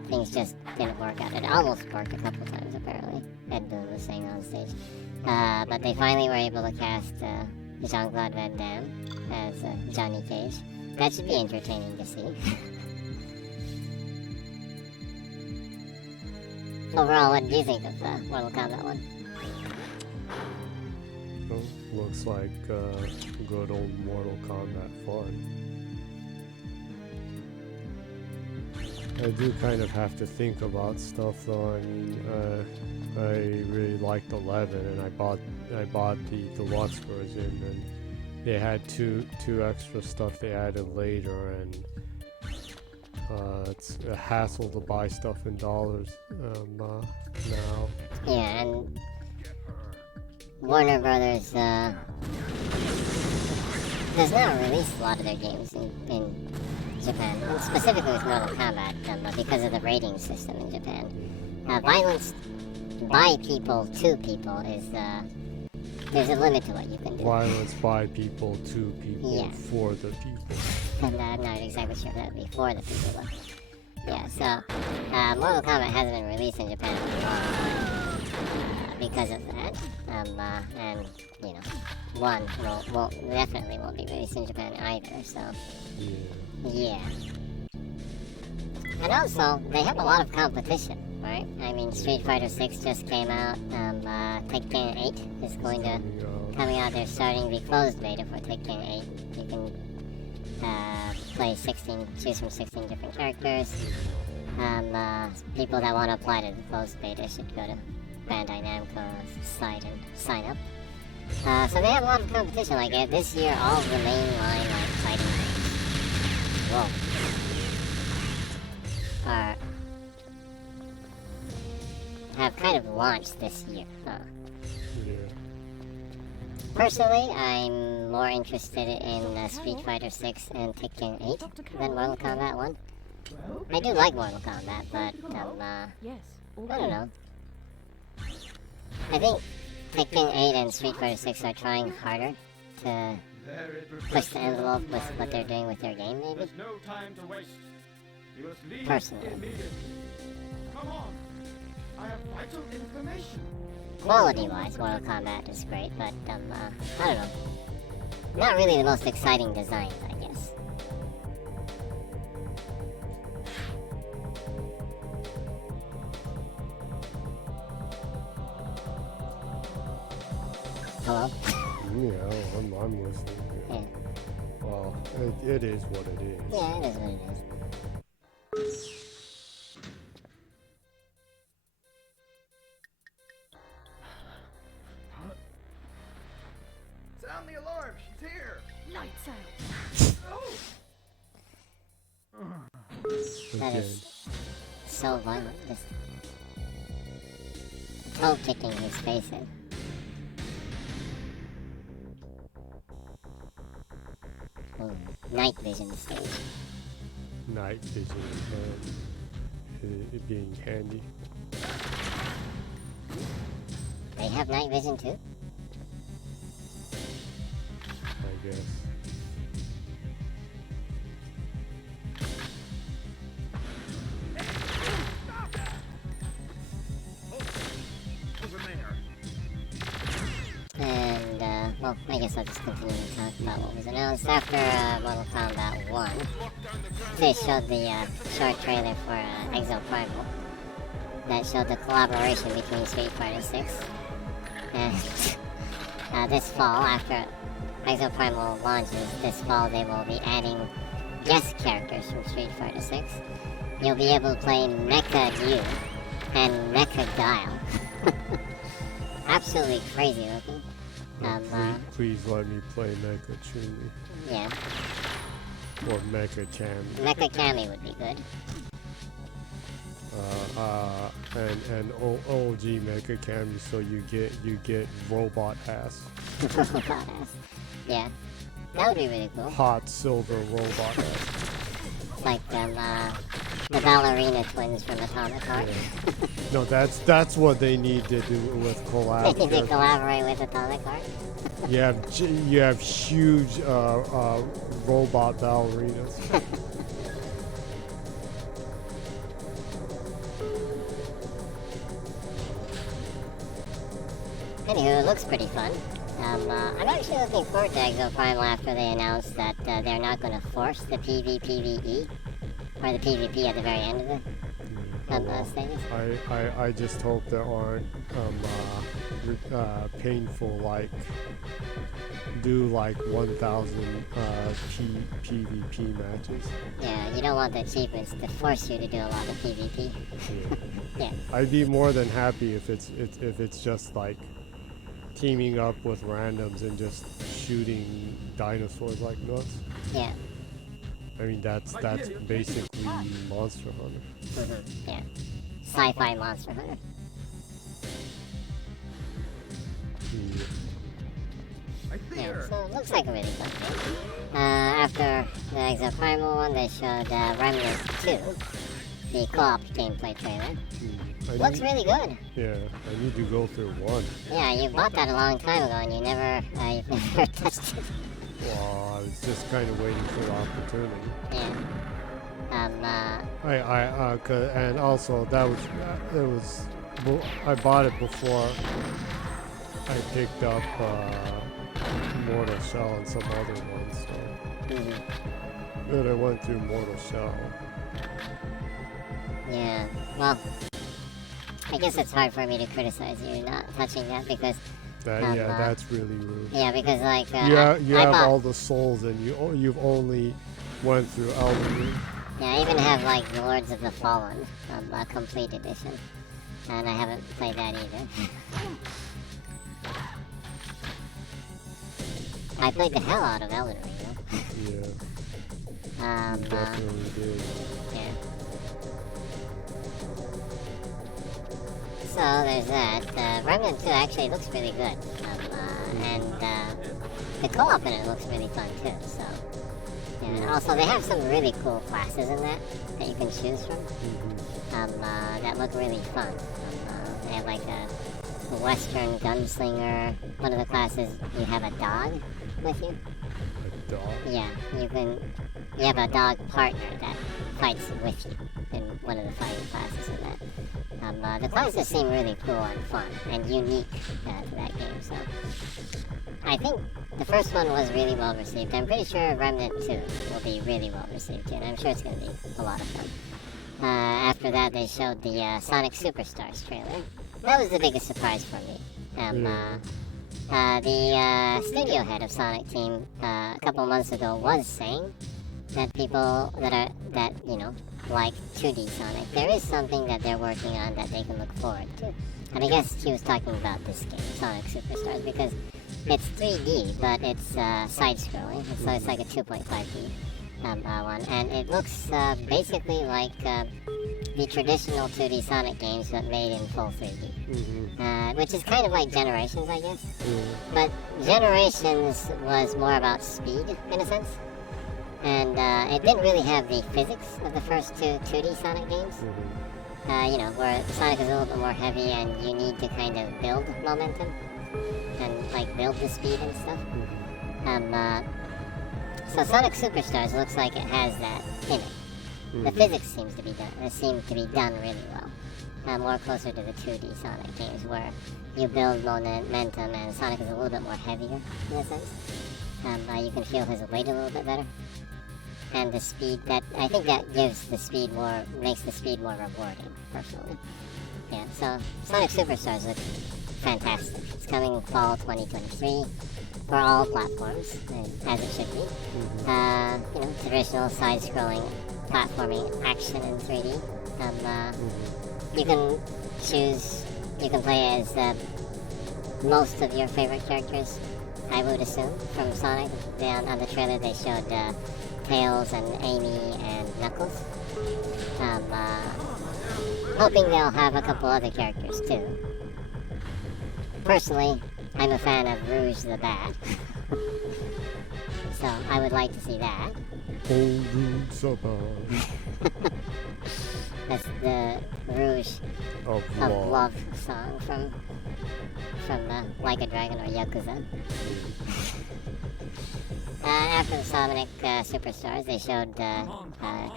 things just didn't work out. It almost worked a couple times apparently. Ed Boon was saying on stage. But they finally were able to cast Jean-Claude Van Damme as Johnny Cage. That should be entertaining to see. Overall, what do you think of Mortal Kombat 1? Well, looks like good old Mortal Kombat fun. I do kind of have to think about stuff though. I mean, I really liked 11, and I bought the deluxe version, and they had two extra stuff they added later, and it's a hassle to buy stuff in dollars now. Yeah, and Warner Brothers does not release a lot of their games in Japan, and specifically with Mortal Kombat, because of the rating system in Japan. Violence by people to people is there's a limit to what you can do. Violence by people to people, Yeah. for the people. And I'm not exactly sure if that would be for the people though. Yeah, so Mortal Kombat hasn't been released in Japan in a long time because of that. And you know, one definitely won't be released in Japan either. So Yeah. yeah. And also, they have a lot of competition, right? I mean, Street Fighter 6 just came out. Tekken 8 is going to coming out. They're starting the closed beta for Tekken 8. You can play 16, choose from 16 different characters. People that want to apply to the closed beta should go to Bandai Namco's site and sign up. So they have a lot of competition. Like this year, all of the mainline fighting games have kind of launched this year. Yeah. Personally, I'm more interested in Street Fighter 6 and Tekken 8 than Mortal Kombat 1. I do like Mortal Kombat, but Yes. I don't know. I think Tekken 8 and Street Fighter 6 are trying harder to push the envelope with what they're doing with their game, maybe? There's no time to waste. You must leave Personally. immediately. Come on. I have vital information. Quality-wise, Mortal Kombat is great, but, I don't know. Not really the most exciting designs, I guess. Hello? Yeah, I'm listening. Yeah. Well, it is what it is. Yeah, it is what it is. Sound the alarm. She's here. Lights out. That Again. is so violent. Just toe kicking his face in. Ooh, night vision stage. Night vision, it being handy. They have night vision too? I guess. Over there. And, well, I guess I'll just continue to talk about what was announced after Mortal Kombat 1. They showed the short trailer for Exo Primal that showed the collaboration between Street Fighter 6 and this fall, after Exo Primal launches, this fall they will be adding guest characters from Street Fighter 6. You'll be able to play Mecha Yu and Mecha Guile. Absolutely crazy looking. Please let me play Mecha Chun-Li. Yeah, Or Mecha Cam. Mecha Kami would be good. And OG Mecha Cam, so you get robot ass. Yeah, that would be really cool. Hot silver robot ass. Like the ballerina twins from Atomic Heart. No, that's what they need to do with They collab. need to because collaborate with Atomic Heart. you have huge robot ballerinas. Anywho, it looks pretty fun. I'm actually looking forward to Exo Primal after they announced that they're not going to force the PvPvE, or the PvP at the very end of the stages. I just hope there aren't painful do 1,000 PvP matches. Yeah, you don't want the achievements to force you to do a lot of PvP. Yeah. I'd be more than happy if it's just teaming up with randoms and just shooting dinosaurs like nuts. Yeah. I mean that's basically Monster Hunter. Yeah. Sci-fi Monster Hunter. Yeah. Yeah, so it looks like a really fun game. After the Exo Primal one, they showed Remnant 2, the co-op gameplay trailer. Looks really good. Yeah, I need to go through one. Yeah, you bought that a long time ago and you've never touched it. Well, I was just kind of waiting for the opportunity. Yeah. And also I bought it before I picked up Mortal Shell and some other ones. So. Then I went through Mortal Shell. Yeah, well, I guess it's hard for me to criticize you not touching that because... That's really rude. Yeah, because You have all the souls and you've only went through Elden Ring. Yeah, I even have the Lords of the Fallen, complete edition. And I haven't played that either. I played the hell out of Elden Ring, though. Yeah. Definitely did. Yeah. So there's that. Remnant 2 actually looks really good. And the co-op in it looks really fun too, so. Yeah, and also they have some really cool classes in that you can choose from. That look really fun. They have a Western gunslinger. One of the classes, you have a dog with you. dog. Yeah, you have a dog partner that fights with you in one of the fighting classes in that. The classes seem really cool and fun and unique to that game, so I think the first one was really well received. I'm pretty sure Remnant 2 will be really well received too, and I'm sure it's going to be a lot of fun. After that, they showed the Sonic Superstars trailer. That was the biggest surprise for me. The studio head of Sonic Team a couple months ago was saying that people that like 2D Sonic, there is something that they're working on that they can look forward to. And I guess he was talking about this game, Sonic Superstars, because it's 3D, but it's side-scrolling, so it's like a 2.5D one, and it looks basically like the traditional 2D Sonic games, but made in full 3D, which is kind of like Generations, I guess. But Generations was more about speed, in a sense, and it didn't really have the physics of the first two 2D Sonic games. Where Sonic is a little bit more heavy and you need to kind of build momentum and like build the speed and stuff. So Sonic Superstars looks like it has that in it. The physics seem to be done really well. More closer to the 2D Sonic games where you build momentum and Sonic is a little bit more heavier in a sense. You can feel his weight a little bit better. And the speed, I think that makes the speed more rewarding, personally. Yeah, so Sonic Superstars looks fantastic. It's coming fall 2023 for all platforms, as it should be. Traditional side-scrolling platforming action in 3D. You can play as most of your favorite characters, I would assume, from Sonic. On the trailer they showed Tails and Amy and Knuckles. Hoping they'll have a couple other characters too. Personally, I'm a fan of Rouge the Bat. So I would like to see that. That's the Rouge of Love song from Like a Dragon or Yakuza. After the Sonic Superstars, they showed a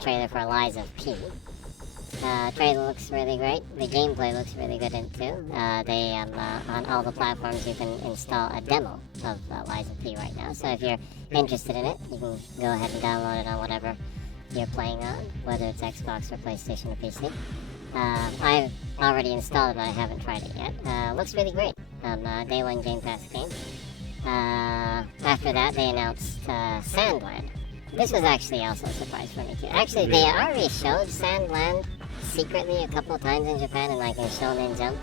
trailer for Lies of P. Trailer looks really great. The gameplay looks really good too. On all the platforms you can install a demo of Lies of P right now. So if you're interested in it, you can go ahead and download it on whatever you're playing on, whether it's Xbox or PlayStation or PC. I've already installed it, but I haven't tried it yet. Looks really great. Day one Game Pass game. After that, they announced Sandland. This was actually also a surprise for me too. Actually, they already showed Sandland secretly a couple times in Japan, and like in Shonen Jump.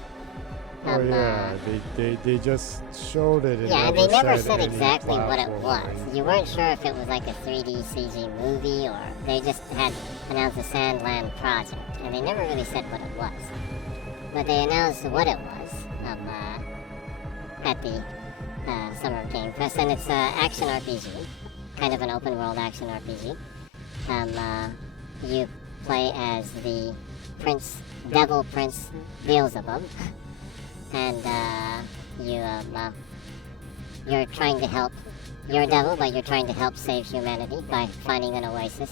They just showed it. And they never said exactly what it was. You weren't sure if it was like a 3D CG movie, or they just had announced the Sandland project, and they never really said what it was. But they announced what it was at the Summer Game Fest, and it's an action RPG, kind of an open world action RPG. You play as the Devil Prince Beelzebub, and you're trying to help. You're a devil, but you're trying to help save humanity by finding an oasis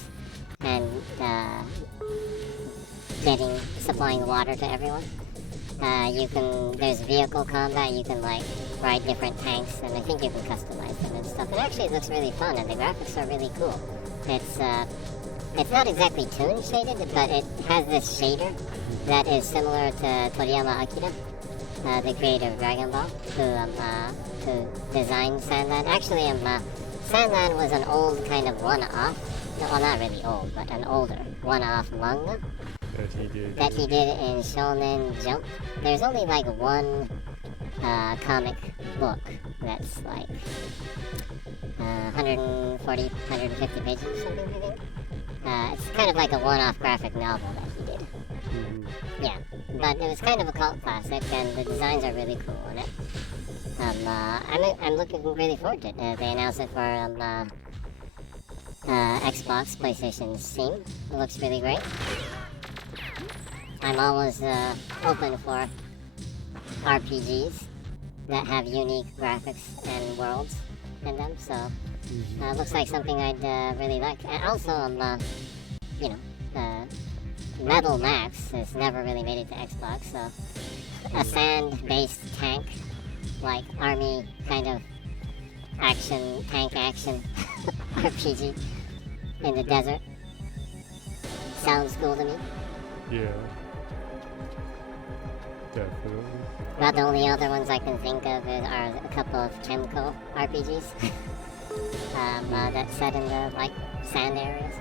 and supplying water to everyone. There's vehicle combat. You can like ride different tanks, and I think you can customize them and stuff. And actually, it looks really fun, and the graphics are really cool. It's not exactly toon shaded, but it has this shader that is similar to Toriyama Akira, the creator of Dragon Ball, who designed Sandland. Actually, Sandland was an old kind of one-off. Well, not really old, but an older one-off manga that he did in Shonen Jump. There's only like one comic book that's like 140, 150 pages or something, I think. It's kind of like a one-off graphic novel that he did. Yeah, but it was kind of a cult classic, and the designs are really cool in it. I'm looking really forward to it. They announced it for Xbox, PlayStation, Steam. It looks really great. I'm always open for RPGs that have unique graphics and worlds. in them. So looks like something I'd really like. And also, you know, Metal Max has never really made it to Xbox, so a sand-based tank, like army kind of tank action RPG in the desert. Sounds cool to me. Yeah. Definitely. About the only other ones I can think of are a couple of Chemco RPGs that's set in the like sand areas.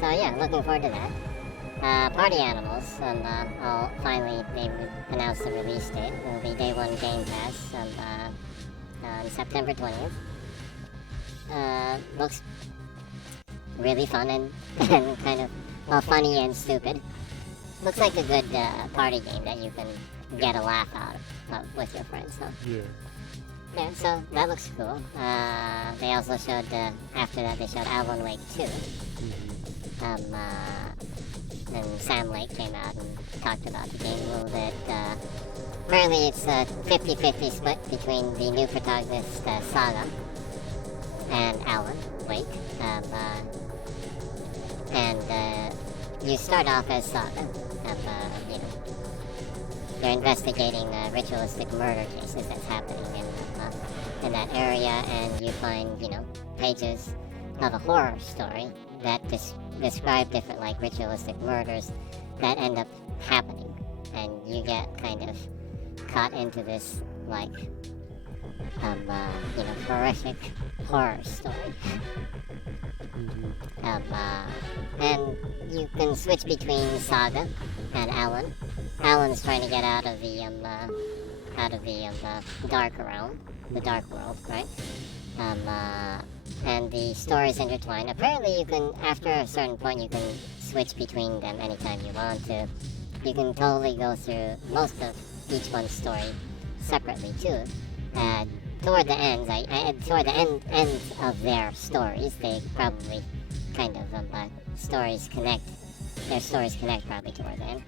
So yeah, looking forward to that. Party Animals, finally they announced the release date. It'll be day one Game Pass on September 20th. Looks really fun and kind of, well, funny and stupid. Looks like a good party game that you can get a laugh out of with your friends. So yeah, so that looks cool. They also showed, after that they showed Alan Wake 2. And Sam Lake came out and talked about the game a little bit. Apparently it's a 50-50 split between the new protagonist, Saga, and Alan Wake. You start off as Saga. You know, you're investigating ritualistic murder cases that's happening in that area, and you find, you know, pages of a horror story that describe different like ritualistic murders that end up happening, and you get kind of caught into this like you know, horrific horror story. And you can switch between Saga and Alan. Alan's trying to get out of the dark realm, the dark world, right? And the stories intertwine. Apparently you can, after a certain point, you can switch between them anytime you want to. You can totally go through most of each one's story separately too. Toward the ends, toward the ends of their stories, they probably kind of stories connect. Their stories connect probably toward the end.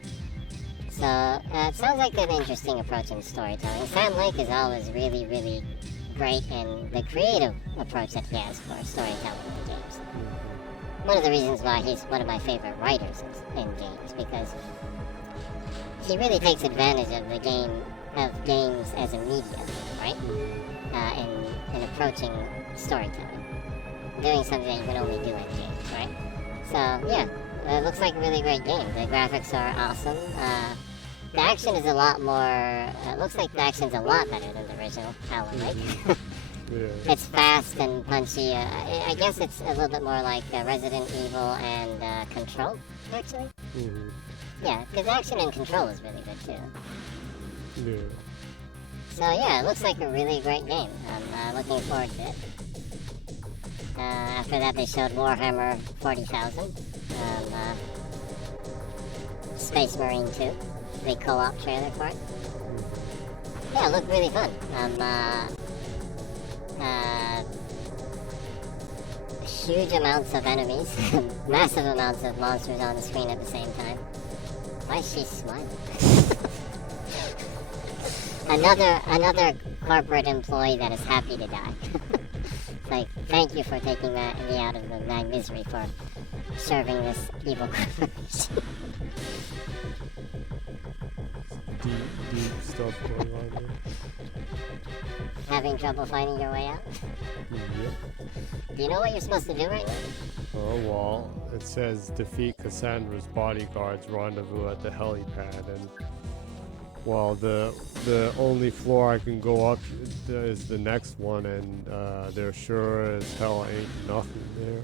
So it sounds like an interesting approach in storytelling. Sam Lake is always really, really great in the creative approach that he has for storytelling in games. One of the reasons why he's one of my favorite writers in games, because he really takes advantage of games as a medium, right? In approaching storytelling, doing something that you can only do in games, right? So yeah, it looks like a really great game. The graphics are awesome. The action is a lot more. Looks like the action's a lot better than the original Alan Wake. Yeah. It's fast and punchy. I guess it's a little bit more like Resident Evil and Control, actually. Yeah, because action and Control is really good too. Yeah. So yeah, it looks like a really great game. I'm looking forward to it. After that, they showed Warhammer 40,000, Space Marine 2, the co-op trailer for it. Yeah, it looked really fun. Huge amounts of enemies, massive amounts of monsters on the screen at the same time. Why is she smiling? Another corporate employee that is happy to die. Like, thank you for taking me out of my misery for serving this evil corporation. Deep stuff going on there. Having trouble finding your way out? Yep. Do you know what you're supposed to do right now? Oh, well, it says defeat Cassandra's bodyguards rendezvous at the helipad, and well, the only floor I can go up is the next one, and there sure as hell ain't nothing there.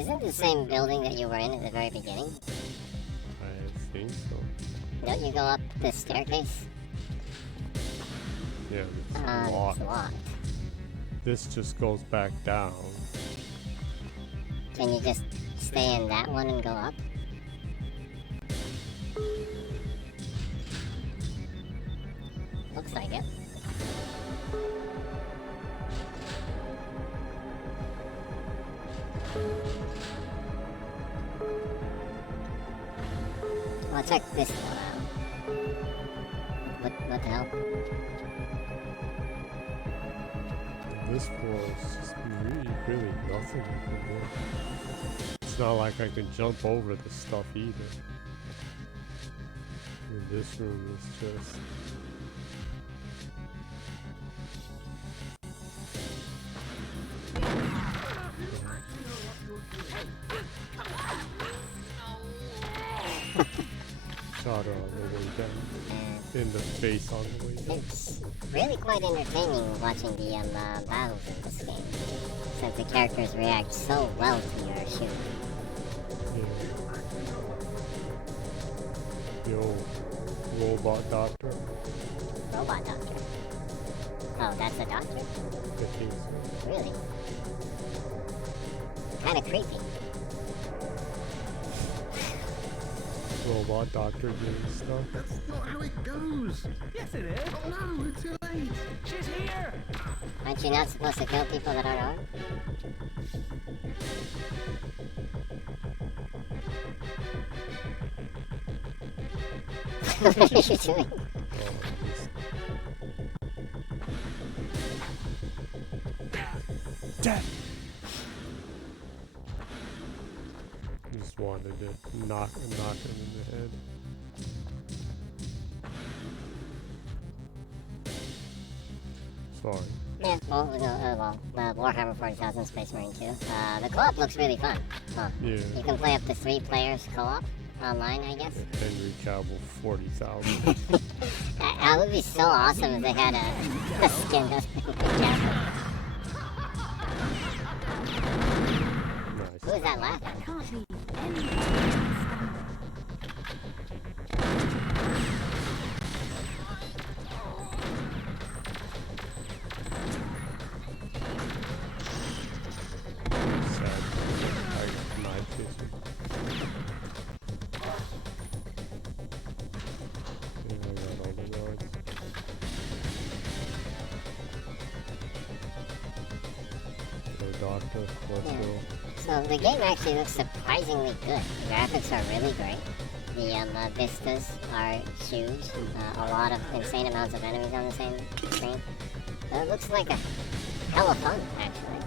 Isn't it the same building that you were in at the very beginning? I think so. Don't you go up the staircase? Yeah, it's It's locked. This just goes back down. Can you just stay in that one and go up? Looks like it. Well, check this one out. What the hell? this floor is just really nothing you can do. It's not like I can jump over the stuff either. And this room is just... Shot her on the way down. In the face on the way down. It's really quite entertaining watching the battles in this game, since the characters react so well to your shooting. Yeah. The old robot doctor. Robot doctor. Oh, that's a doctor? I think so. Really? Kinda creepy. Robot doctor doing stuff. That's not how it goes. Yes, it is. Oh no, it's too late. She's here. Aren't you not supposed to kill people that aren't armed? What are you doing? Dead! Just wanted to knock him in the head. Sorry. Yeah, Warhammer 40,000 Space Marine 2. The co-op looks really fun. Huh. Yeah. You can play up to 3 players co-op online, I guess. Henry Cavil 40,000. That would be so awesome if they had a skin of Henry Cavil. Nice. Who is that laughing? Can't leave any. Sad. I knifed this one. Yeah, I got all the yards. The doctor, let's Yeah. go. So the game actually looks surprisingly good. The graphics are really great. The vistas are huge. A lot of insane amounts of enemies on the same screen. It looks like a hell of fun, actually.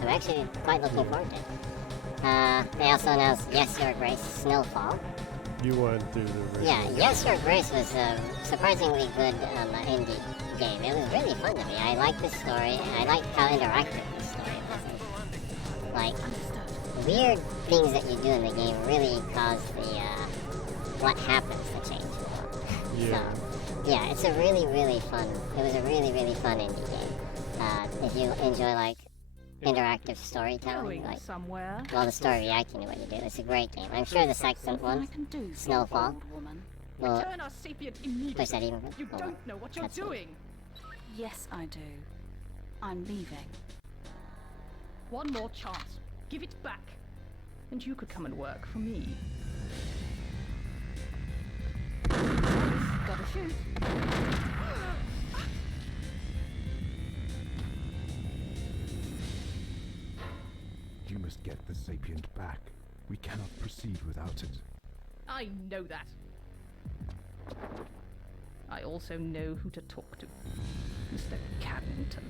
I'm actually quite looking forward to it. They also announced Yes Your Grace Snowfall. You went through the original. Yeah, Yes Your Grace was a surprisingly good indie game. It was really fun to me. I liked the story. I liked how interactive the story was. Like, weird things that you do in the game really cause the what happens to change. Yeah. So, yeah, it's a really, really fun. It was a really, really fun indie game. If you enjoy like interactive storytelling, Going like somewhere. well, the story reacting to what you do, it's a great game. I'm sure the second Something I one, can do for Snowfall, an old woman. will Return our sapient immediately. push that even further. You Oh, don't know what you're that's it. doing. Yes, I do. I'm leaving. One more chance. Give it back. And you could come and work for me. Gotta shoot. You must get the sapient back. We cannot proceed without it. I know that. I also know who to talk to. Mr. Caddington.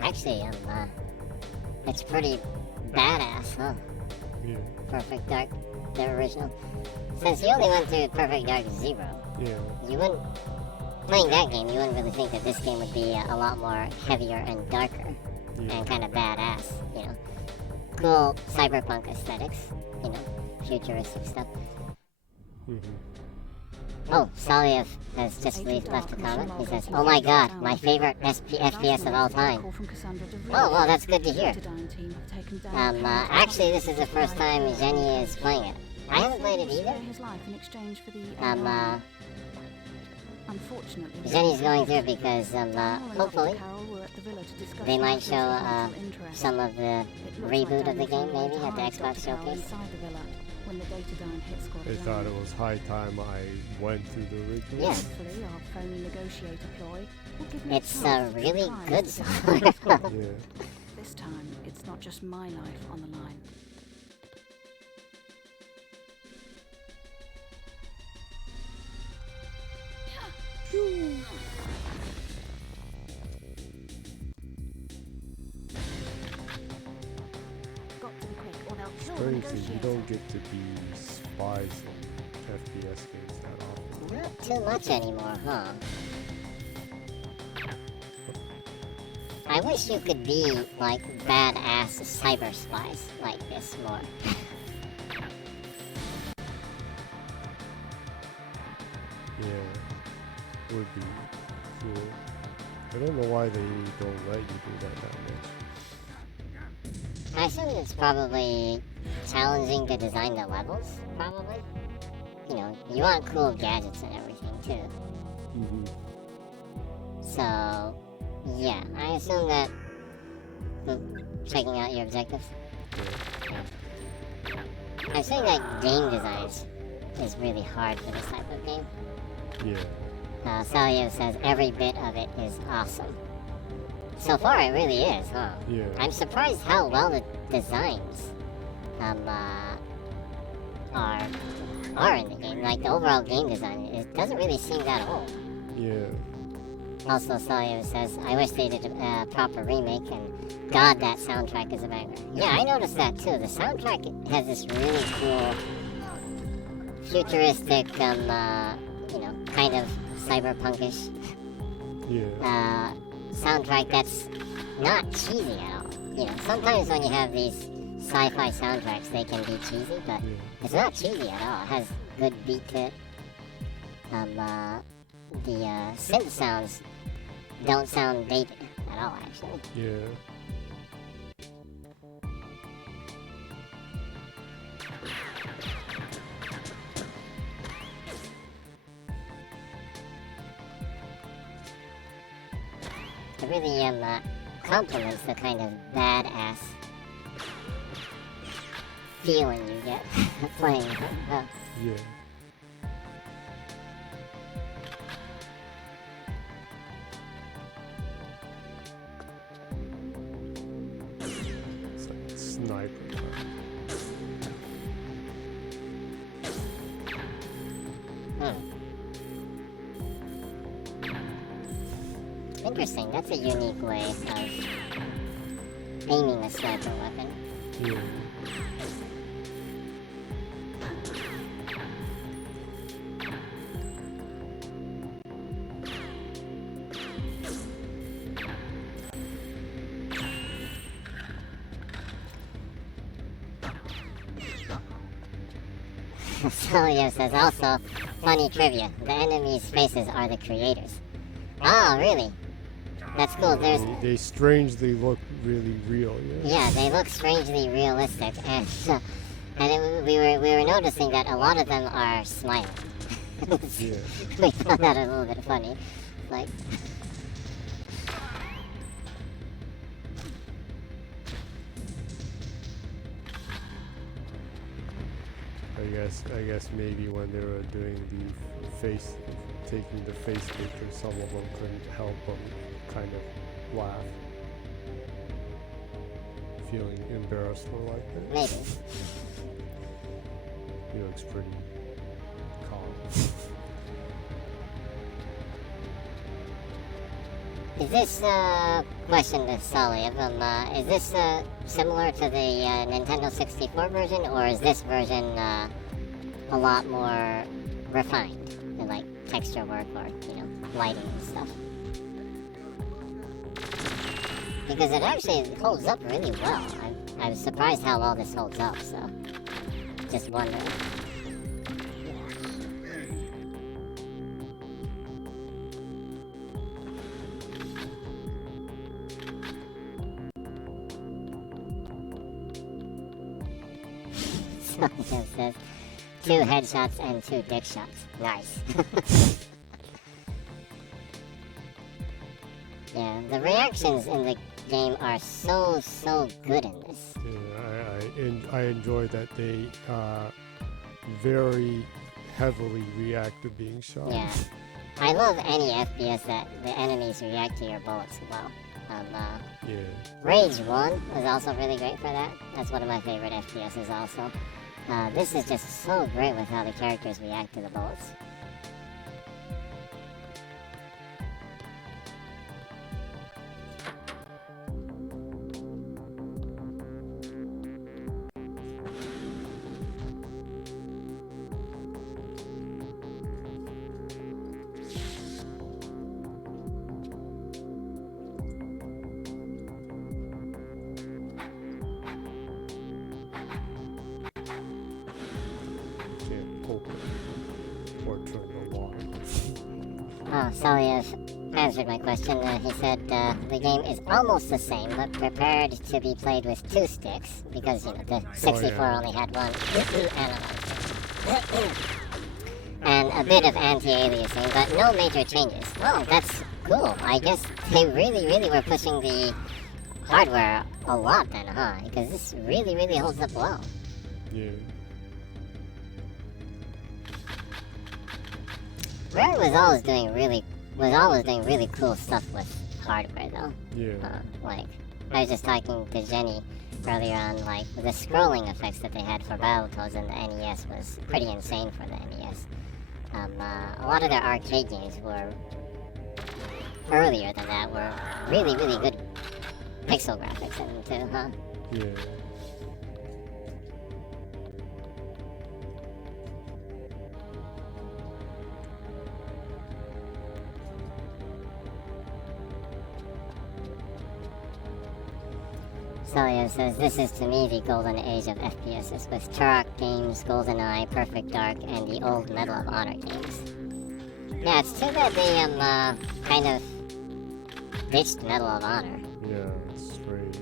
Actually, it's pretty badass, huh? Yeah. Perfect Dark, the original. Since you only went through Perfect Dark 0, Yeah. you wouldn't, playing that game, you wouldn't really think that this game would be a lot more heavier and darker Yeah. and kind of badass, you know. Cool cyberpunk aesthetics, you know, futuristic stuff. Mm-hmm. Oh, Saliev has just left a comment. He says, "Oh my god, my favorite FPS of all time." Oh, well, that's good to hear. Actually, this is the first time Jenny is playing it. I haven't played it either. Jenny's going through because, hopefully, they might show some of the reboot of the game, maybe, at the Xbox Showcase. They thought it was high time I went through the original. Yeah. It's a really good song. Yeah. This time, it's not just my life on the line. strange thing, you don't get to be spies in FPS games that often. Not too much anymore, huh? I wish you could be, like, badass cyber spies like this more. Yeah, would be cool. I don't know why they don't let you do that much. I assume it's probably challenging to design the levels, probably. You know, you want cool gadgets and everything, too. Mm-hmm. So, yeah, I assume that... checking out your objectives? Yeah. I assume that game design is really hard for this type of game. Yeah. Salio says every bit of it is awesome. So far, it really is, huh? Yeah. I'm surprised how well the designs are in the game. Like, the overall game design, it doesn't really seem that old. Yeah. Also, Salio says, I wish they did a proper remake, and God, that soundtrack is a banger. Yeah, I noticed that too. The soundtrack has this really cool, futuristic, you know, kind of cyberpunkish soundtrack that's not cheesy at all. You know, sometimes when you have these sci-fi soundtracks, they can be cheesy, but it's not cheesy at all. It has good beat to it. The synth sounds don't sound dated at all, actually. Yeah. It really complements the kind of badass feeling you get playing it. Yeah. It's like sniper. Interesting, that's a unique way of aiming a sniper weapon. Yeah. Solio says also, funny trivia, the enemies' faces are the creators. Oh, really? That's cool. They strangely look really real. Yeah, they look strangely realistic, and we were noticing that a lot of them are smiling. Yeah. We found that a little bit funny. Like, I guess maybe when they were doing taking the face picture, some of them couldn't help but kind of laugh, feeling embarrassed for like that. maybe. He looks pretty calm. Is this question to Sully? Is this similar to the Nintendo 64 version, or is this version a lot more refined in like texture work or lighting and stuff? Because it actually holds up really well. I was surprised how well this holds up. So just wondering. It says 2 headshots and 2 dick shots. Nice. Yeah, the reactions in the game are so good in this. Yeah, I enjoy that they very heavily react to being shot. Yeah, I love any FPS that the enemies react to your bullets well. Yeah. Rage 1 was also really great for that. That's one of my favorite FPSs also. This is just so great with how the characters react to the bullets. Oh, Saliev answered my question. He said the game is almost the same, but prepared to be played with 2 sticks, because, you know, the 64 only had one analog. And a bit of anti-aliasing, but no major changes. Oh, that's cool. I guess they really were pushing the hardware a lot then, huh? Because this really holds up well. Yeah. Rare was always doing really cool stuff with hardware though. Yeah. Like, I was just talking to Jenny earlier on, like, the scrolling effects that they had for Battletoads in the NES was pretty insane for the NES. A lot of their arcade games were, earlier than that, were really good pixel graphics in them too, huh? Yeah. Celia says, this is to me the golden age of FPSs, with Turok games, GoldenEye, Perfect Dark, and the old Medal of Honor games. Yeah, it's too bad they kind of ditched Medal of Honor. Yeah, it's strange.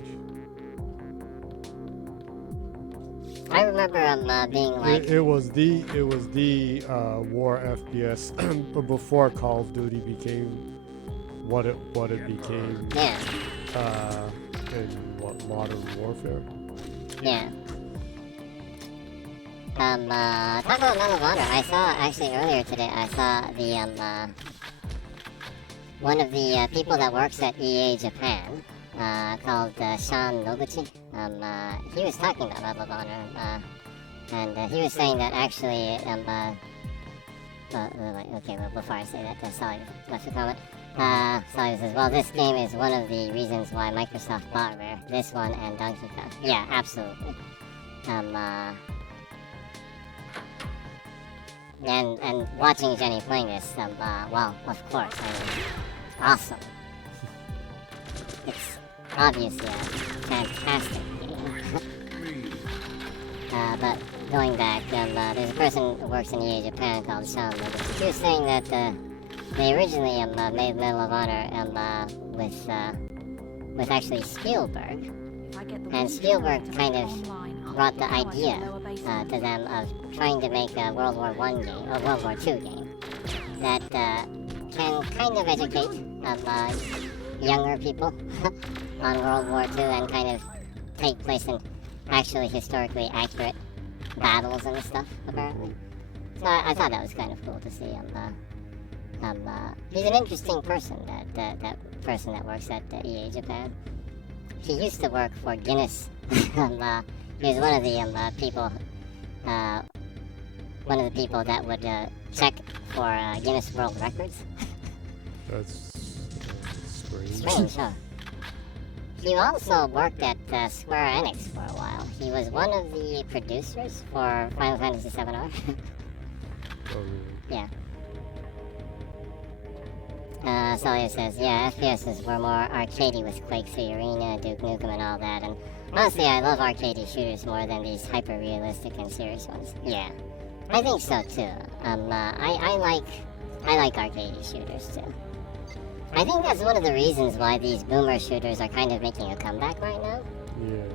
I remember being like, It was the war FPS before Call of Duty became what it became. yeah, In Modern Warfare. yeah. Talk about Medal of Honor. I saw, actually earlier today, I saw the, one of the people that works at EA Japan, called Sean Noguchi. He was talking about Medal of Honor, and he was saying that actually, okay, well, before I say that, Sally left a comment. Sally says, well, this game is one of the reasons why Microsoft bought Rare. This one and Donkey Kong. Yeah, absolutely. And watching Jenny playing this, well, of course, I mean, awesome. It's obviously a fantastic game. But going back, there's a person who works in EA Japan called Sean. He was saying that they originally made Medal of Honor with actually Spielberg, and Spielberg kind of brought the idea to them of trying to make a World War I game, or World War II game, that can kind of educate younger people on World War II and kind of take place in actually historically accurate battles and stuff, apparently. So I thought that was kind of cool to see him. He's an interesting person, that person that works at EA Japan. He used to work for Guinness. He was one of the people that would check for Guinness World Records. That's strange. Strange, huh? He also worked at Square Enix for a while. He was one of the producers for Final Fantasy VII R. Oh, really? Yeah. Sawyer says, yeah, FPSs were more arcadey with Quake 3 Arena, Duke Nukem, and all that, and honestly, I love arcadey shooters more than these hyper-realistic and serious ones. Yeah, I think so too. I like arcadey shooters too. I think that's one of the reasons why these boomer shooters are kind of making a comeback right now. Yeah.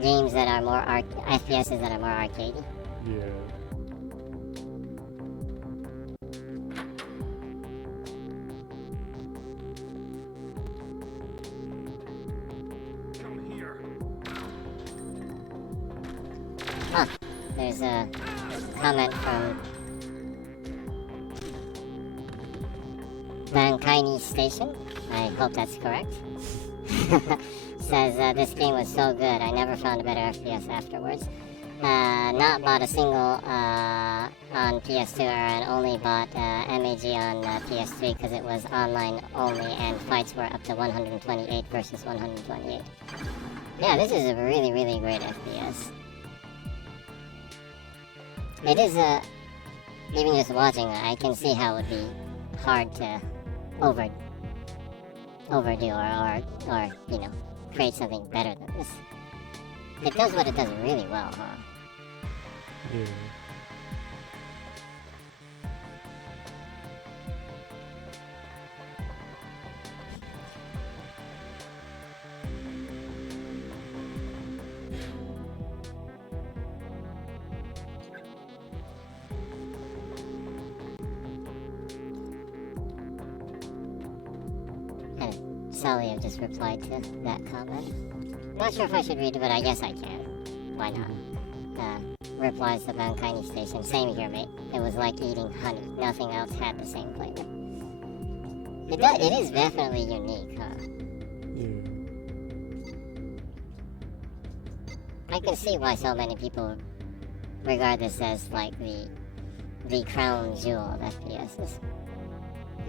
Games that are more FPSs that are more arcadey. Yeah. Huh. There's a comment from Mankaini Station. I hope that's correct. Says, this game was so good, I never found a better FPS afterwards. Not bought a single on PS2 and only bought MAG on PS3 because it was online only and fights were up to 128 versus 128. Yeah, this is a really, really great FPS. It is even just watching it, I can see how it would be hard to overdo or you know, create something better than this. It does what it does really well, huh? Yeah. Salio just replied to that comment. Not sure if I should read it, but I guess I can. Why not? Replies to Bankai Station. Same here, mate. It was like eating honey. Nothing else had the same flavor. It is definitely unique, huh? Yeah. I can see why so many people regard this as like the crown jewel of FPSs.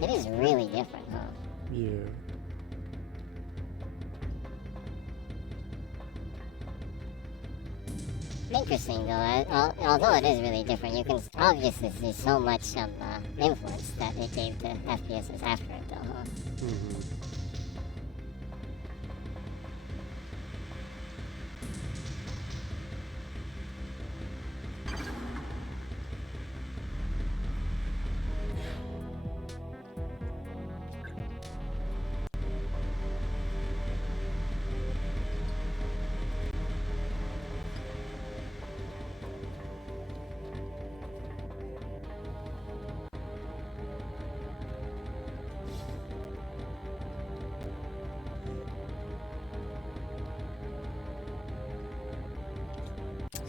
It is really different, huh? Yeah. Interesting though, although it is really different, you can obviously see so much influence that it gave to FPSs after it though, huh? Mm-hmm.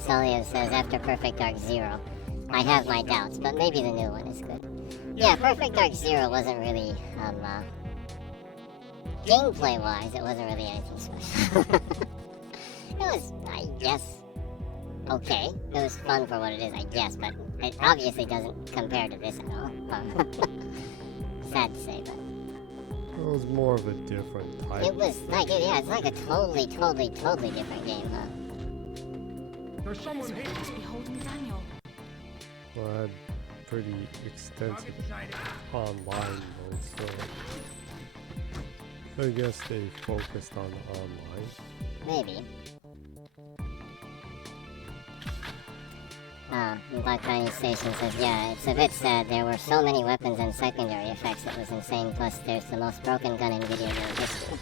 Salio says, after Perfect Dark 0, I have my doubts, but maybe the new one is good. Yeah, Perfect Dark 0 wasn't really, gameplay-wise, it wasn't really anything special. It was, I guess, okay. It was fun for what it is, I guess, but it obviously doesn't compare to this at all. Sad to say, but... It was more of a different type. It was like, yeah, it's like a totally different game, huh? There's someone here. Must be holding Daniel. Well, I had pretty extensive online mode, so I guess they focused on the online. Maybe. Black Tiny Station says, yeah, it's a bit sad. There were so many weapons and secondary effects, it was insane. Plus, there's the most broken gun in video game history.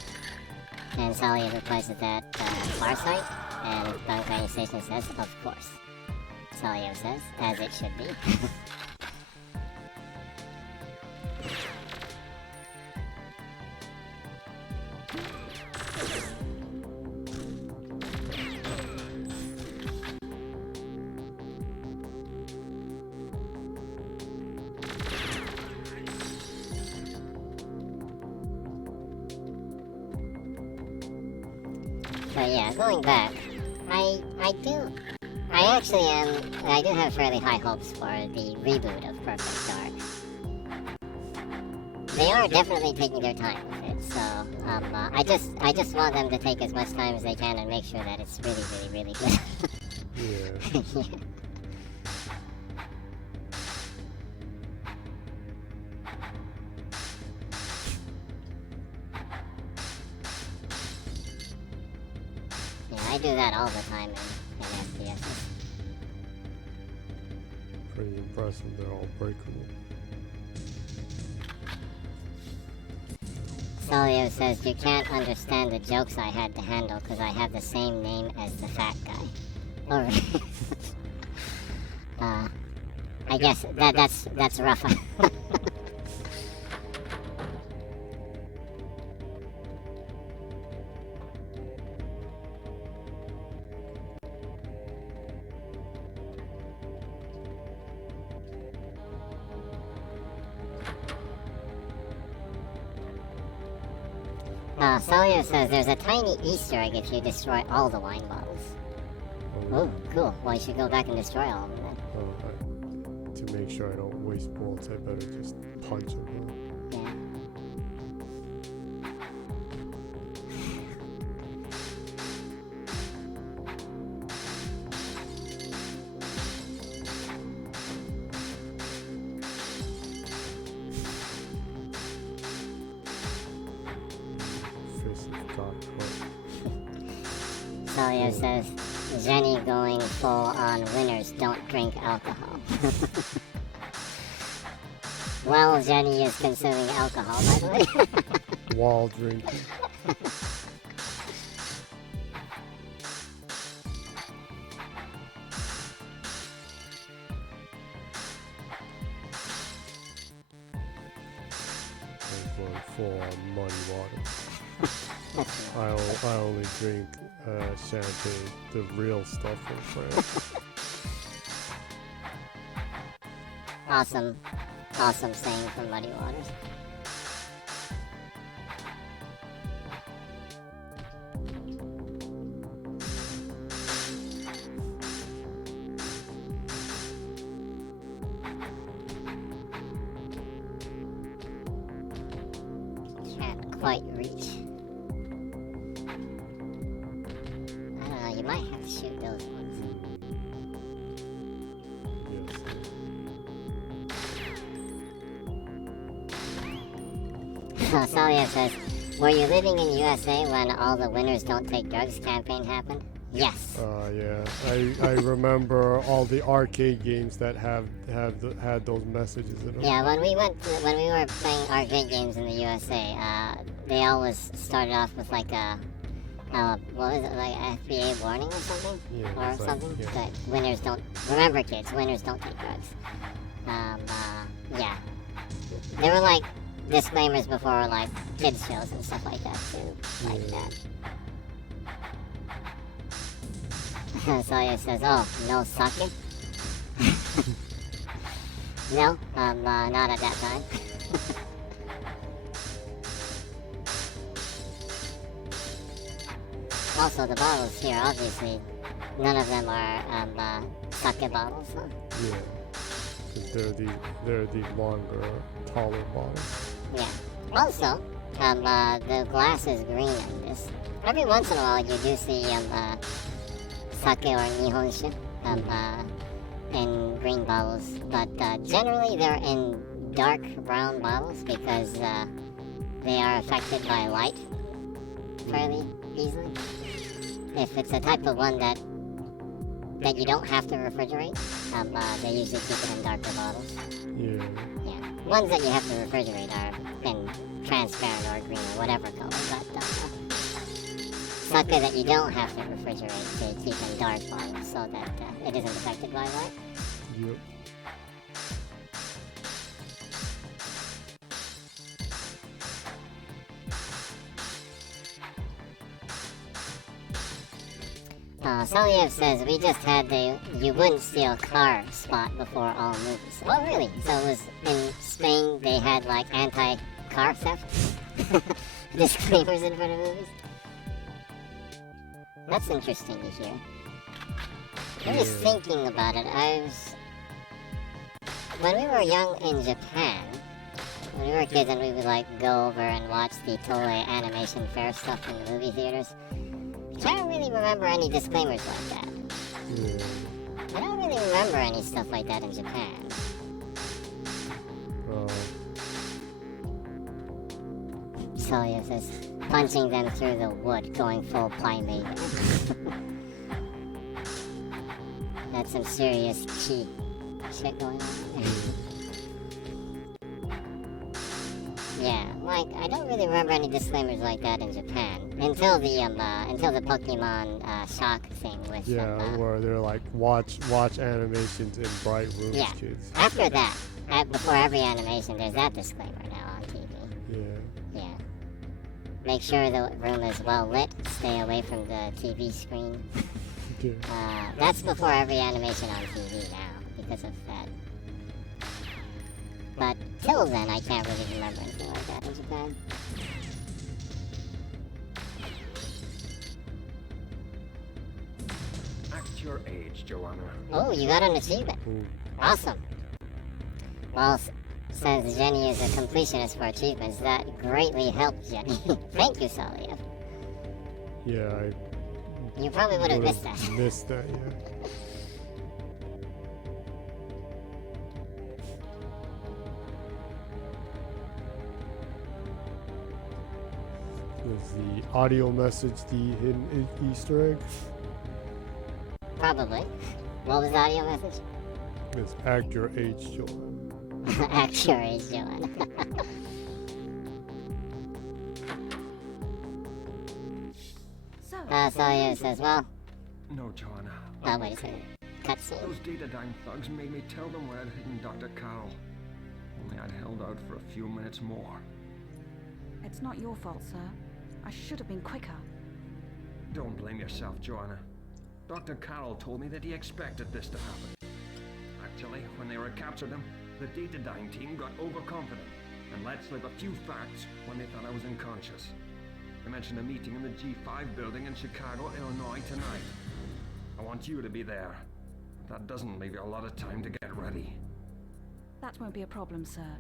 And Sally replies to that, Farsight? And Black Tiny Station says, of course. Salio says, as it should be. But yeah, going back, I do have fairly high hopes for the reboot of Perfect Dark. They are definitely taking their time with it, so I just want them to take as much time as they can and make sure that it's really good. Yeah. Yeah. I do that all the time in FPSs. Pretty impressive, they're all breakable. Salio says, you can't understand the jokes I had to handle because I have the same name as the fat guy. I guess that's rough. Salio says there's a tiny Easter egg if you destroy all the wine bottles. Oh, cool. Well, you should go back and destroy all of them then. To make sure I don't waste bullets, I better just punch them. Yeah. Salio says, Jenny going full on winners don't drink alcohol. Well, Jenny is consuming alcohol, by the way. While drinking. I'm going full on muddy water. I only drink champagne, the real stuff from France. Awesome saying from Muddy Waters. Can't quite reach. I don't know, you might have to shoot those ones. Yes. Salia says, were you living in USA when all the winners don't take drugs campaign happened? Yes. Yeah. I remember all the arcade games that had those messages in them. Yeah, when we were playing arcade games in the USA, they always started off with like a, what was it, like FBA warning or something? Yeah, Or it's like- something? yeah. That winners don't, remember kids, winners don't take drugs. Yeah. There were like disclaimers before like kids shows and stuff like that too. Like Yeah. that. Sawyer says, oh, no sake? No, not at that time. Also, the bottles here, obviously, none of them are sake bottles, huh? Yeah. 'Cause they're the longer, taller bottles. Yeah. Also, the glass is green in this. Every once in a while, you do see sake or nihonshu in green bottles, but generally they're in dark brown bottles because they are affected by light fairly easily. If it's a type of one that you don't have to refrigerate, they usually keep it in darker bottles. Yeah. Yeah. Ones that you have to refrigerate are in transparent or green or whatever color, but sake that you don't have to refrigerate, they keep in dark bottles so that it isn't affected by light. Yep. Saliev says we just had the you wouldn't steal car spot before all movies. Oh really? So it was in Spain they had like anti-car theft disclaimers in front of movies? That's interesting to hear. I was thinking about it. When we were young in Japan, when we were kids and we would like go over and watch the Toei animation fair stuff in the movie theaters, I can't really remember any disclaimers like that. Yeah. I don't really remember any stuff like that in Japan. Celia says, punching them through the wood, going full primate. That's some serious chi shit going on there. Yeah, like, I don't really remember any disclaimers like that in Japan. Until the Pokemon shock thing with where they're like watch animations in bright rooms, yeah. kids. After that, before every animation, there's that disclaimer now on TV. Yeah. Yeah. Make sure the room is well lit. Stay away from the TV screen. Okay. That's before every animation on TV now, because of that. But till then, I can't really remember anything like that in Japan. Act your age, Joanna. Oh, you got an achievement. Ooh. Awesome. Well, since Jenny is a completionist for achievements, that greatly helped Jenny. Thank you, Salia. Yeah, You probably would have missed that. Missed that, yeah. Was the audio message the hidden Easter egg? Probably. What was the audio message? It's act your age, Joanne. Act your age, Joanne. So, Salia says, well, No, Joanna. oh, wait a second. Cutscene. Those Datadyne thugs made me tell them where I'd hidden Dr. Cowell. Only I'd held out for a few minutes more. it's not your fault, sir. I should have been quicker. Don't blame yourself, Joanna. Dr. Carroll told me that he expected this to happen. Actually, when they recaptured him, the Datadyne team got overconfident and let slip a few facts when they thought I was unconscious. They mentioned a meeting in the G5 building in Chicago, Illinois tonight. I want you to be there. That doesn't leave you a lot of time to get ready. That won't be a problem, sir.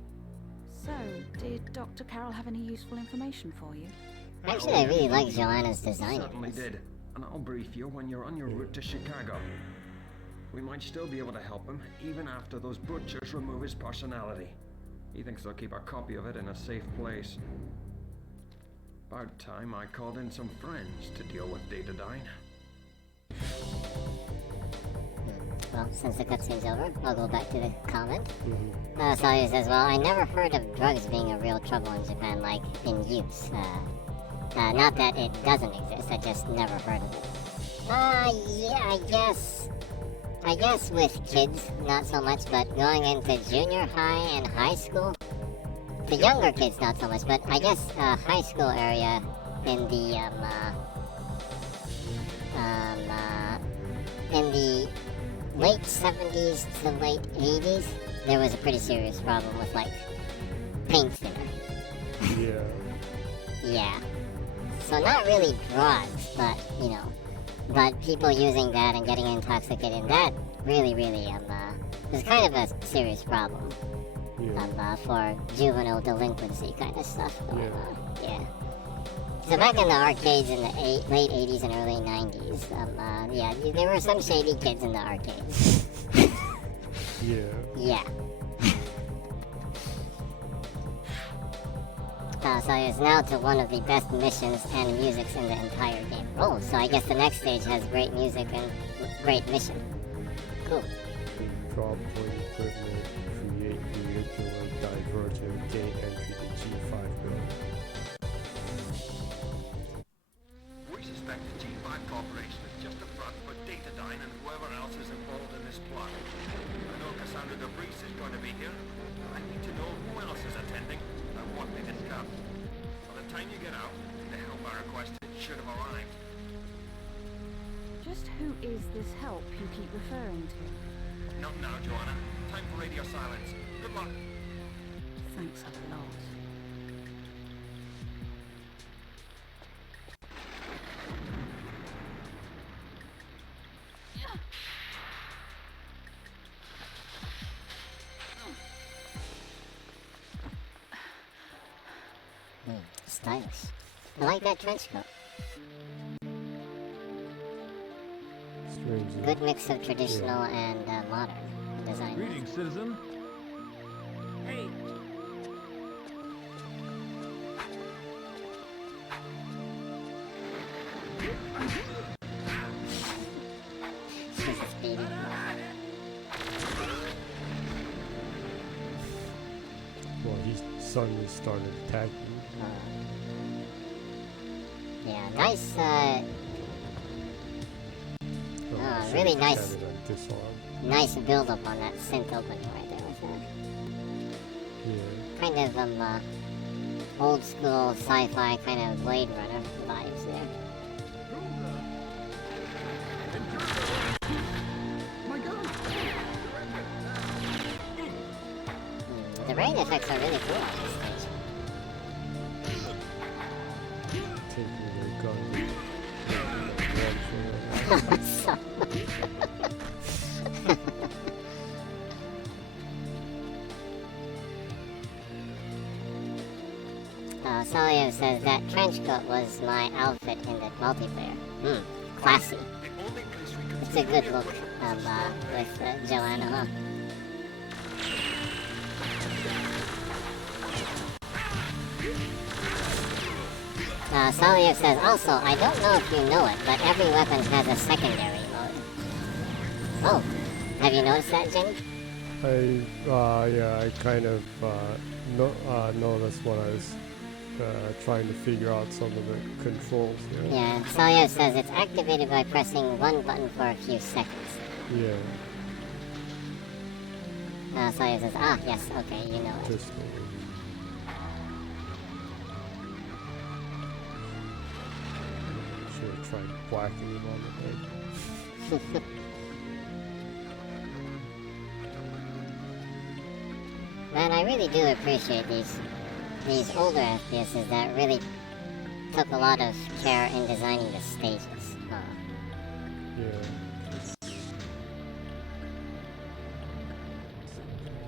So, did Dr. Carroll have any useful information for you? Actually, I really like Joanna's design. Certainly did, and I'll brief you when you're on your route to Chicago. We might still be able to help him, even after those butchers remove his personality. He thinks they'll keep a copy of it in a safe place. About time I called in some friends to deal with Datadyne. Well, since the cutscene's over, I'll go back to the comment. Sawyer says, well, I never heard of drugs being a real trouble in Japan, like, in use. Not that it doesn't exist, I just never heard of it. Yeah, I guess with kids, not so much, but going into junior high and high school, the younger kids not so much, but I guess high school area in the late 70s to late 80s, there was a pretty serious problem with, like, paint thinner. Yeah. Yeah. So not really drugs, but, you know, but people using that and getting intoxicated, that really, is kind of a serious problem. Yeah. For juvenile delinquency kind of stuff going Yeah. on. Yeah. So back in the arcades in the late 80s and early 90s, yeah, there were some shady kids in the arcades. Yeah. Yeah. So it's now to one of the best missions and musics in the entire game. Oh, so I guess the next stage has great music and great mission. Cool. Drop point equipment, create manipulate, divergent, gain entry to G5 building. We suspect the G5 Corporation is just a front for Datadyne and whoever else is involved in this plot. I know Cassandra DeBris is going to be here. I need to know who else is attending and what they discuss. By the time you get out, the help I requested should have arrived. Just who is this help you keep referring to? Not now, Joanna. Time for radio silence. Good luck. Thanks a lot. Stylish. I like that trench coat. Strange. Good mix of traditional and modern design. Greetings, citizen. Hey, Jesus, baby. Well, he suddenly started attacking. Yeah, nice, Oh, really should've nice. had it on disarm. nice build up on that synth opening right there with that. Yeah. Kind of, old school sci-fi kind of Blade Runner vibes there. The rain effects are really cool on this stage. Taking their gun. Run for it. Salio says that trench coat was my outfit in the multiplayer. Classy. The only place we could It's a good look with Joanna, huh? Salio says, also, I don't know if you know it, but every weapon has a secondary mode. Oh, have you noticed that, Jenny? I kind of noticed when I was trying to figure out some of the controls. Yeah, Salio says it's activated by pressing one button for a few seconds. Yeah. Salio says, yes, okay, you know it. Just tried whacking him on the head. Man, I really do appreciate these older FPSs that really took a lot of care in designing the stages. Yeah.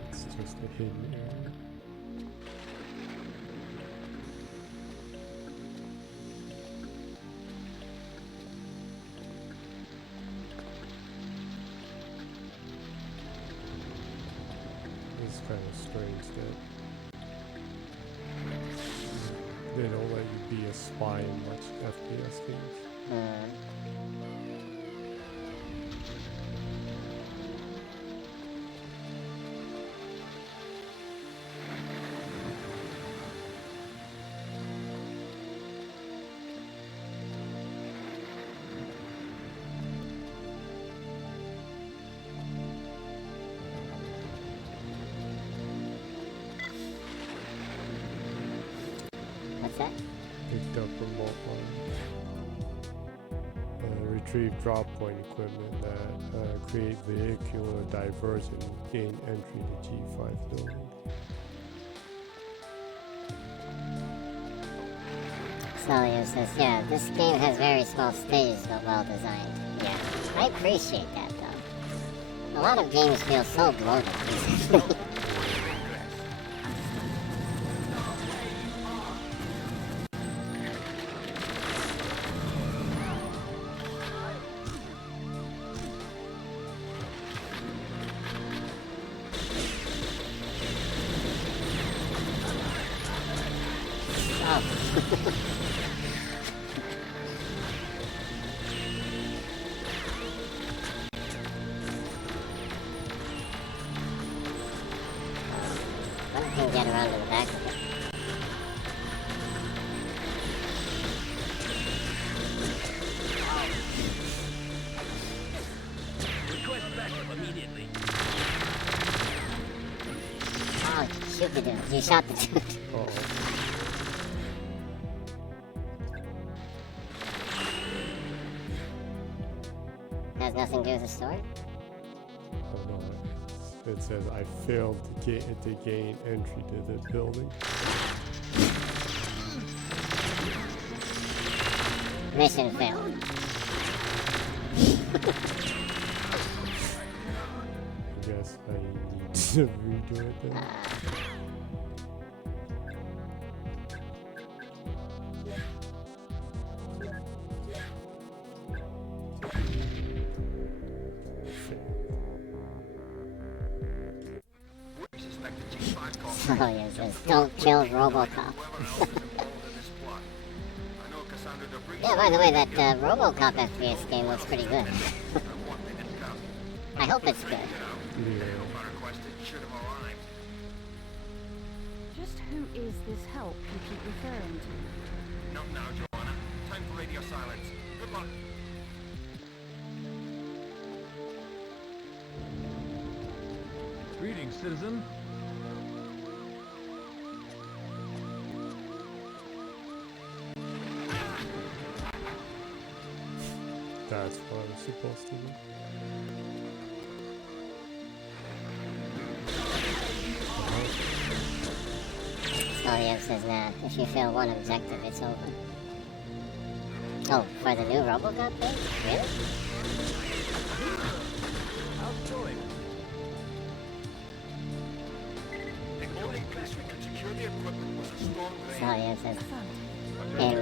It's just a hidden area. It's kind of strange that they don't let you be a spy in much FPS games. What's that? Picked up remote line. Retrieve drop point equipment that create vehicular diversion, gain entry to G5 building. Salio says, yeah, this game has very small stages but well designed. Yeah, I appreciate that though. A lot of games feel so bloated recently. One can get around to the back of it. Request backup immediately. Oh, shoot the dude. You shot the dude. Uh-oh. Has nothing to do with the story? Oh no. It says I failed to gain entry to the building. Mission failed. I guess I need to redo it then. We suspect the G5 call. Salio says, don't kill Robocop. Whoever else is involved in this plot. I know Cassandra Debris. Yeah, by the way, that Robocop FPS game looks pretty good. And what they didn't come. I hope it's good. Yeah. Our requested should have arrived. Just who is this help you keep referring to? Not now, Joanna. Time for radio silence. Good luck. Greetings, citizen. That's what I'm supposed to do. Salio says, nah, if you fail one objective, it's over. Oh, for the new Robocop thing? Really? Outgoing. The only place we could secure the equipment was a storm drain. Salio says, in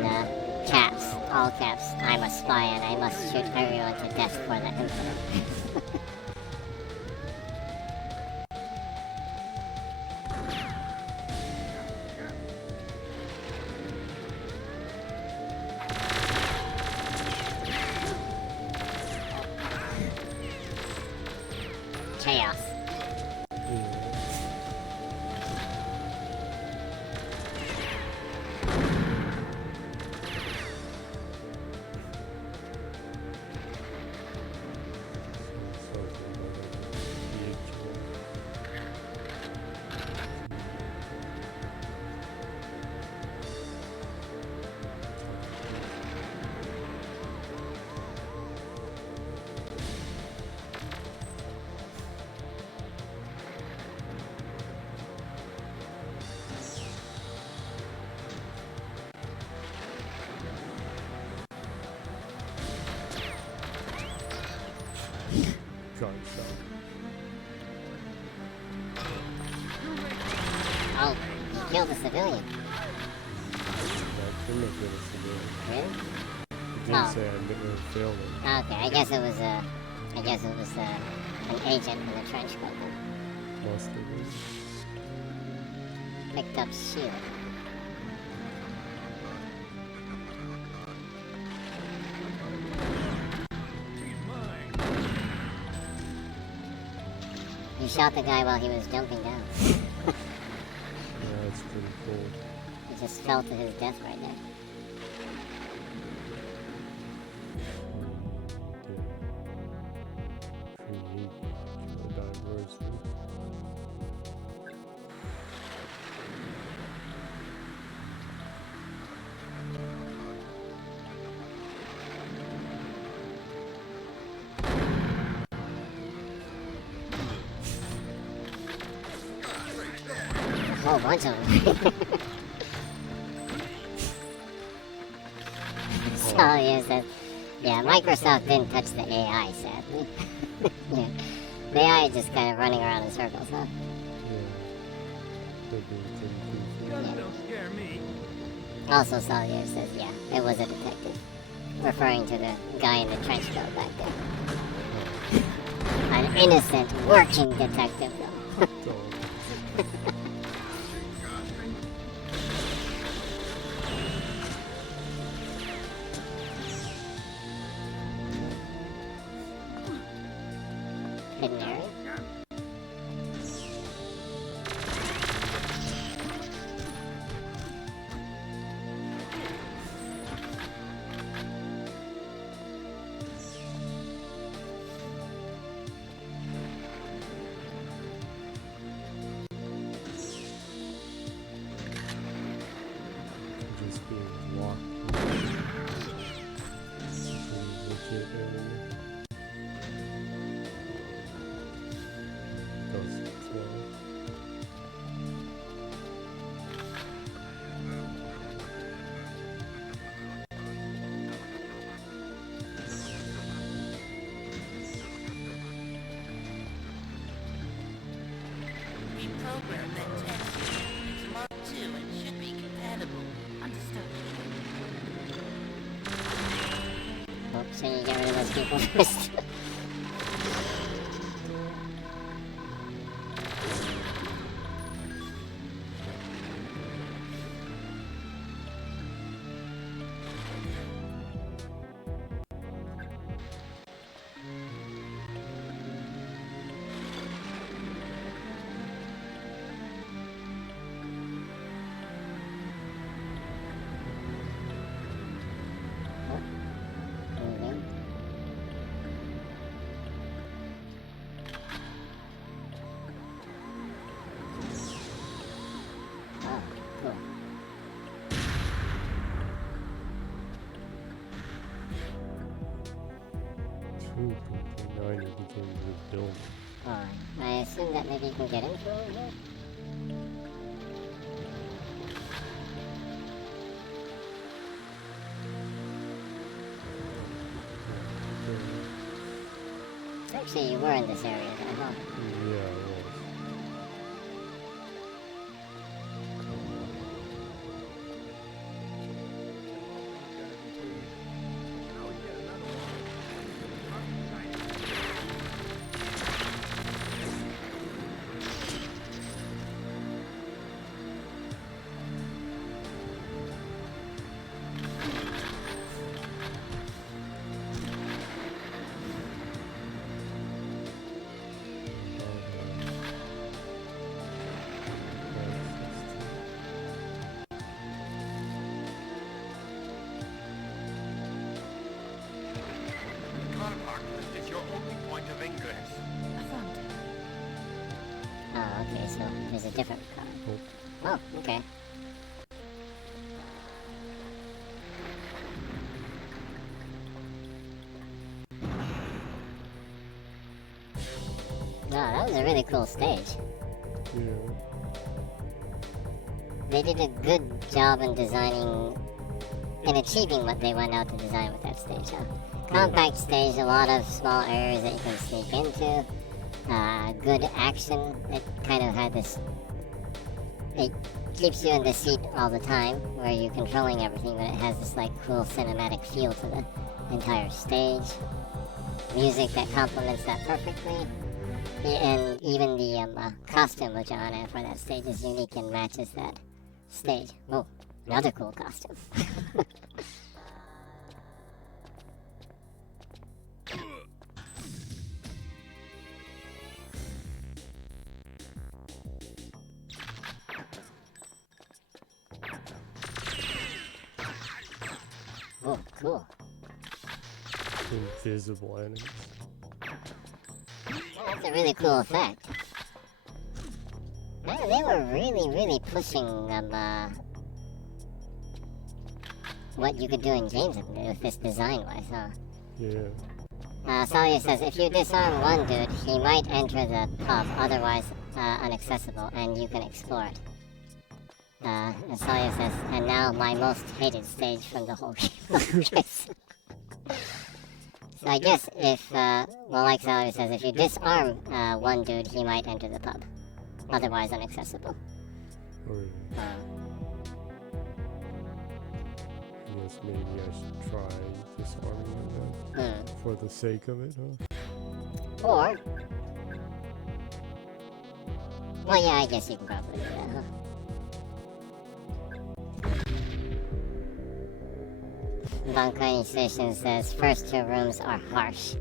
caps, all caps, I'm a spy and I must shoot everyone to death for the Emperor. Chaos. killed a civilian. That couldn't have been a civilian. Really? It didn't say I never failed it. Okay, I guess it was an agent in a trench coat then. Must have been. Picked up shield. You shot the guy while he was jumping down. Yeah, that's pretty cool. He just fell to his death right there. Create diversity. A whole bunch of them. So yes, yeah, Microsoft didn't touch the AI, sadly. Yeah. The AI is just kind of running around in circles, huh? Guns don't scare me. Also, Salier says, yeah, it was a detective. Referring to the guy in the trench coat back there. An innocent, working detective, though. Hidden area? Just being locked. Legit area. Goes slow. We programmed that test. It's Mark II and should be compatible. Understood. Oh, so you get rid of those people first. Moving. Oh, cool. Two from 90 begins with building. Alright, I assume that maybe you can get into it here? Actually, you were in this area, though, huh? Yeah, it was. Compartment is your only point of ingress. Affirmative. Oh, okay, so there's a different car. Oh, okay. No, that was a really cool stage. Yeah. They did a good job in designing and achieving what they went out to design with that stage, huh? Compact stage, a lot of small areas that you can sneak into. Good action. It kind of had this. It keeps you in the seat all the time, where you're controlling everything, but it has this like cool cinematic feel to the entire stage. Music that complements that perfectly. And even the costume of Joanna for that stage is unique and matches that stage. Oh, another cool costume. Oh, cool. Invisible enemies. That's a really cool effect. Man, they were really pushing what you could do in games with this design-wise, huh? Yeah. Sawyer says, if you disarm one dude, he might enter the pub, otherwise inaccessible, and you can explore it. And Sawyer says, and now my most hated stage from the whole game. So I guess if, well, like Sawyer says, if you disarm one dude, he might enter the pub, otherwise inaccessible. Oh, yeah. Yes, maybe I should try disarming them for the sake of it, huh? Or, well, yeah, I guess you can probably do that, huh? Bankai Station says first two rooms are harsh.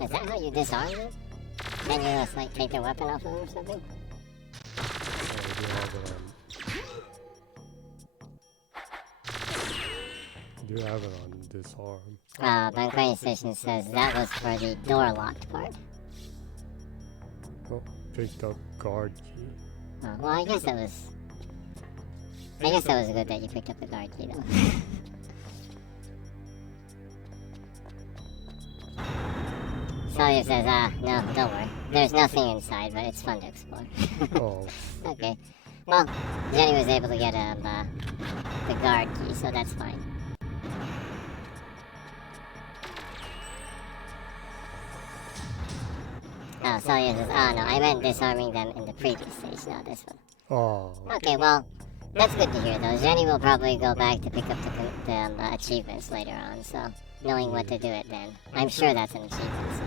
Is that how you disarm them? Can you just like take their weapon off of them or something? I do have it on disarm. Bankai Station says that was for the door locked part. Oh, picked up guard key. Oh, well, I guess that was good that you picked up the guard key though. Sawyer says, no, don't worry. There's nothing inside, but it's fun to explore. Oh. Okay. Well, Jenny was able to get the guard key, so that's fine. Oh, Sawyer says, oh no, I meant disarming them in the previous stage, not this one. Oh. Okay, well, that's good to hear though. Jenny will probably go back to pick up the achievements later on, so knowing what to do it then. I'm sure that's an achievement, so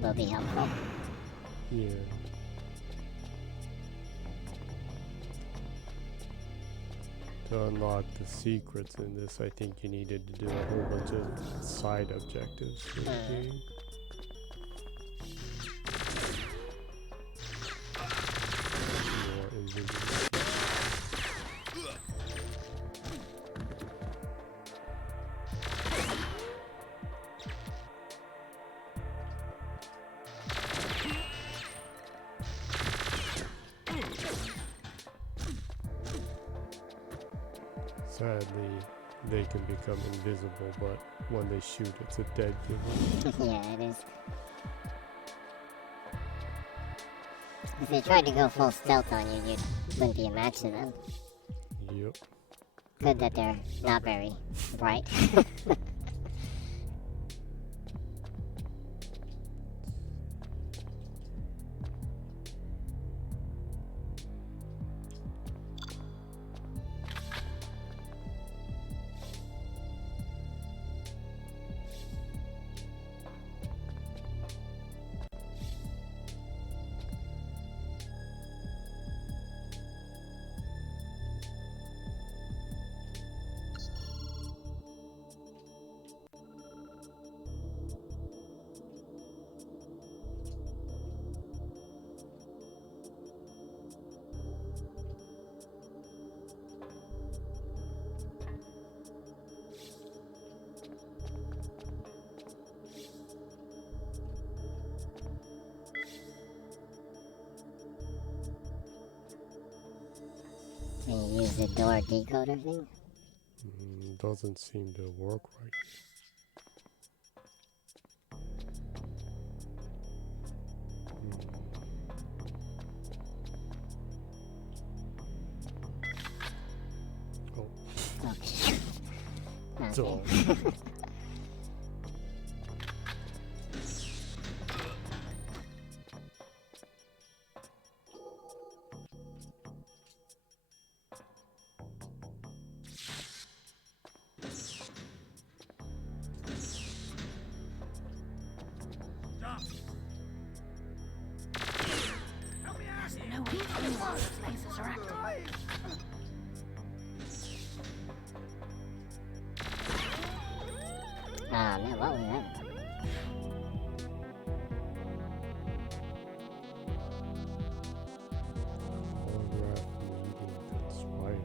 will be helpful. Yeah. To unlock the secrets in this, I think you needed to do a whole bunch of side objectives in the game. More invisible. Sadly, they can become invisible, but when they shoot, it's a dead giveaway. Yeah, it is. If they tried to go full stealth on you, you wouldn't be a match to them. Yep. Good that they're not very bright. use the door decoder thing? Doesn't seem to work right. Oh. So. Okay. No way to know what those lasers are active. Ah man, what was that? Holograph meeting that spider.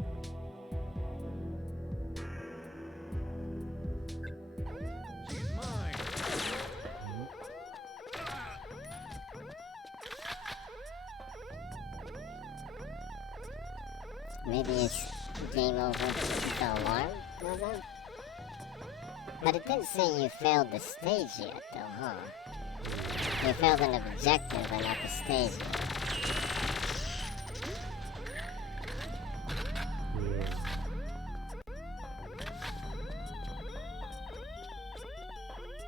She's mine. Maybe it's game over if the alarm goes on? But it didn't say you failed the stage yet though, huh? You failed an objective but not the stage yet. Yeah.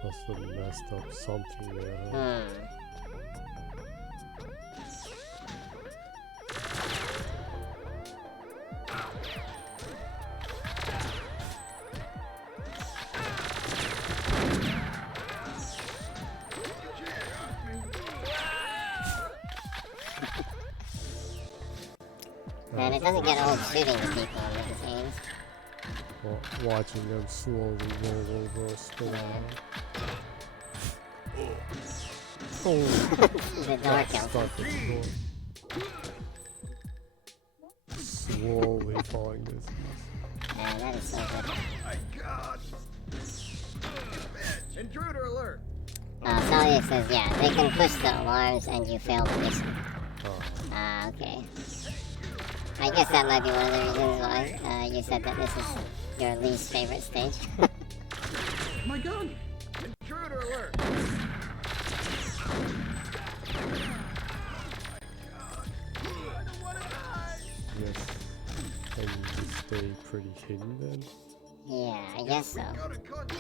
Must have messed up something there, huh? And it doesn't get old shooting people in these games. Watching them slowly roll over a spin around. Oh! The door kills Stuck at the door. Slowly falling this. Yeah, that is so good. My God! Intruder alert! Salia says, yeah, they can push the alarms and you fail the mission. Oh. Ah, okay. I guess that might be one of the reasons why you said that this is your least favorite stage. My gun! Intruder alert! Yes. And you stay pretty hidden then? Yeah, I guess so. Got a cut!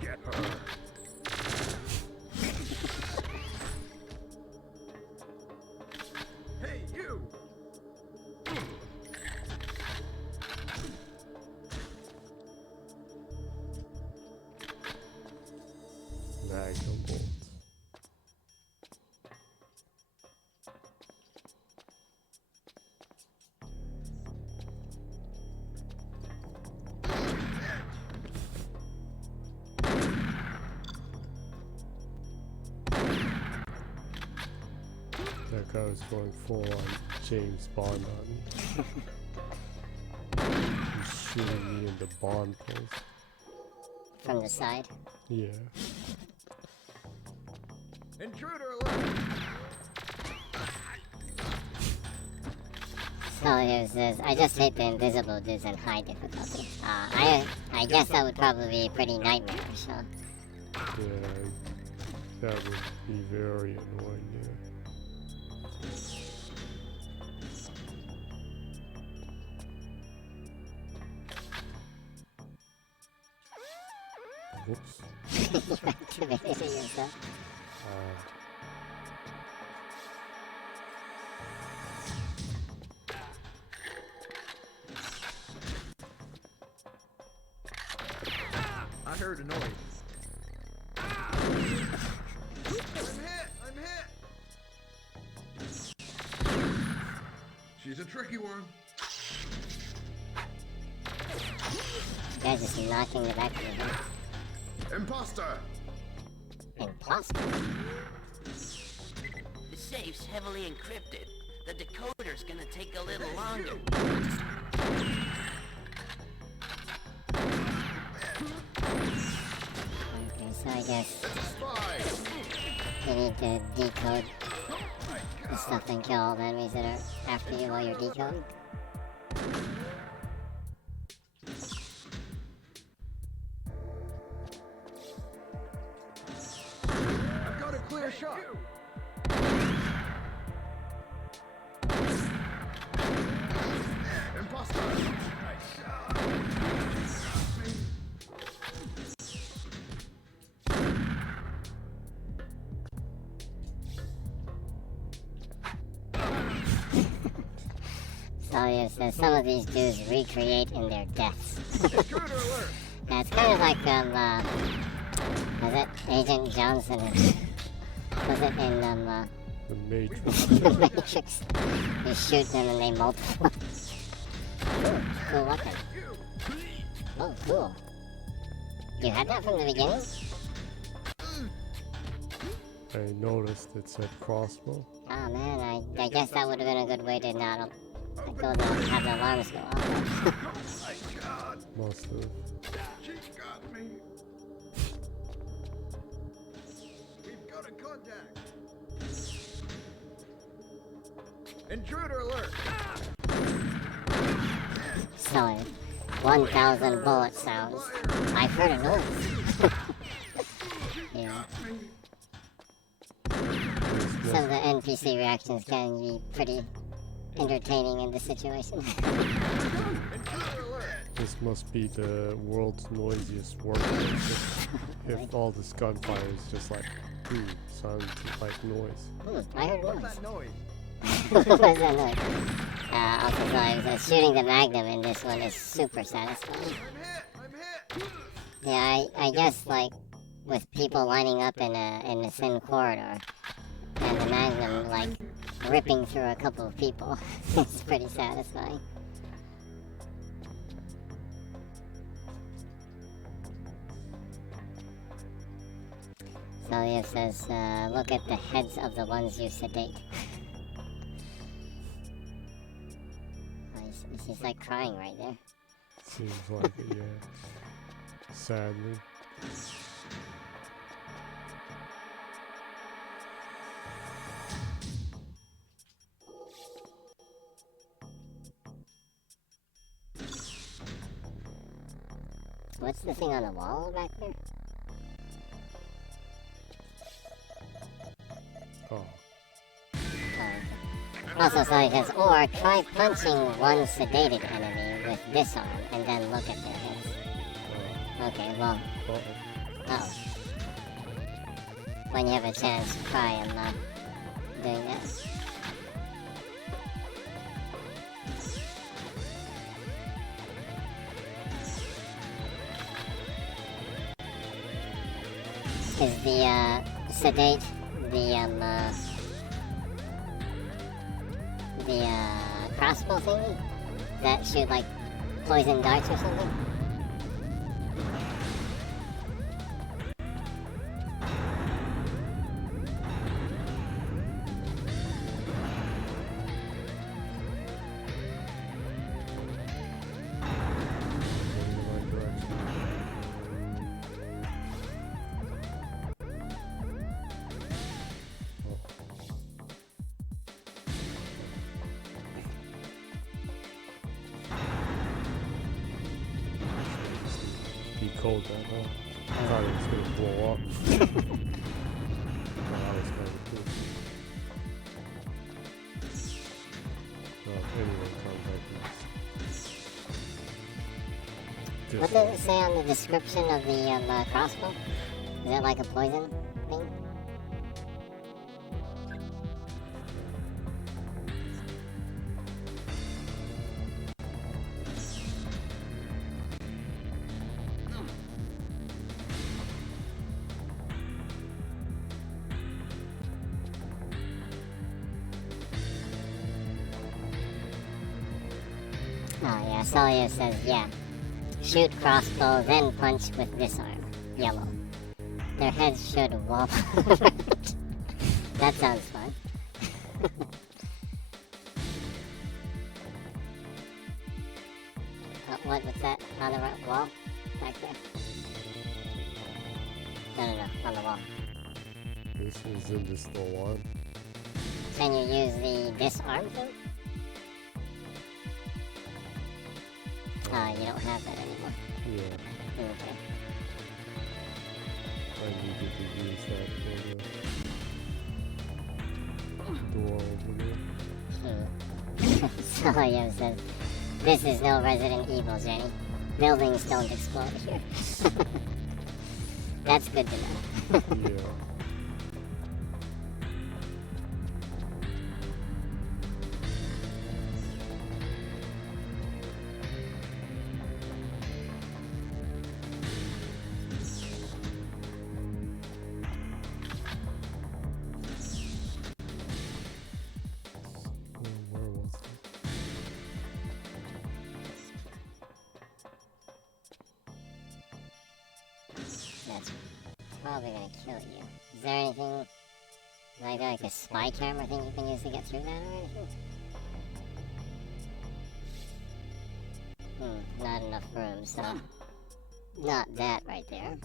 Get her. Hey, you! Magnum bolt. That guy was going full on James Bond on me. He's shooting me in the Bond pose. From the side. Yeah. Intruder alert! Salia says, I just hate the invisible dudes in high difficulty. I guess that would probably be pretty nightmarish, huh? Yeah. That would be very annoying, yeah. Whoops. You activated it yourself. I heard a noise. I'm hit! She's a tricky one. You guys just knocking the back of your head. Imposter! Imposter? The safe's heavily encrypted. The decoder's gonna take a little longer. Okay, so I guess You need to decode the stuff and kill all the enemies that are after you while you're decoding. I've got a clear shot. Imposter. Nice shot. Sawyer says some of these dudes recreate in their deaths. Intruder alert. Yeah, it's kind of like, was it Agent Johnson? Was it in, The Matrix. The Matrix? You shoot them and they multiply. Ooh, cool weapon. Oh, cool. You had that from the beginning? I noticed it said crossbow. Oh man, I guess that would have been a good way to not go down, have the alarms go off. Must have. She got me. We've got a contact. Intruder alert. Solid. 1,000 bullet sounds. I've heard a noise. Yeah. Some of the NPC reactions can be pretty entertaining in this situation. This must be the world's noisiest workplace. If all this gunfire is just like, sounds like noise. I heard noise. That noise. What was that noise? Also, sorry, shooting the Magnum in this one is super satisfying. I'm hit. Yeah, I guess like with people lining up in a thin corridor, and the Magnum like ripping through a couple of people, it's pretty satisfying. Celia says, look at the heads of the ones you sedate. She's like crying right there. Seems like it, yeah. Sadly. What's the thing on the wall back there? Oh. Also, sorry, it says, or try punching one sedated enemy with this arm and then look at their heads. Okay, well, oh. When you have a chance, try doing that. Is the, sedate, the crossbow thingy? That shoot like poison darts or something? Cold that, huh? I thought it was gonna blow up. Oh, that was kind of cool. Well, anyone contact us. What does it say on the description of the crossbow? Is it like a poison thing? Oh yeah, Sawyer says, yeah. Shoot crossbow, then punch with this arm. Yellow. Their heads should wobble. That sounds fun. What's that on the wall? Back there? No, on the wall. Isn't this the one? Can you use the disarm thing? You don't have that anymore. Yeah. Okay. I needed to use that for the door over there. Solio says, "This is no Resident Evil, Jenny. Buildings don't explode here." That's good to know. Yeah. Where was it? That's probably gonna kill you. Is there anything like a spy camera thing you can use to get through that or anything? Not enough room, so not that right there.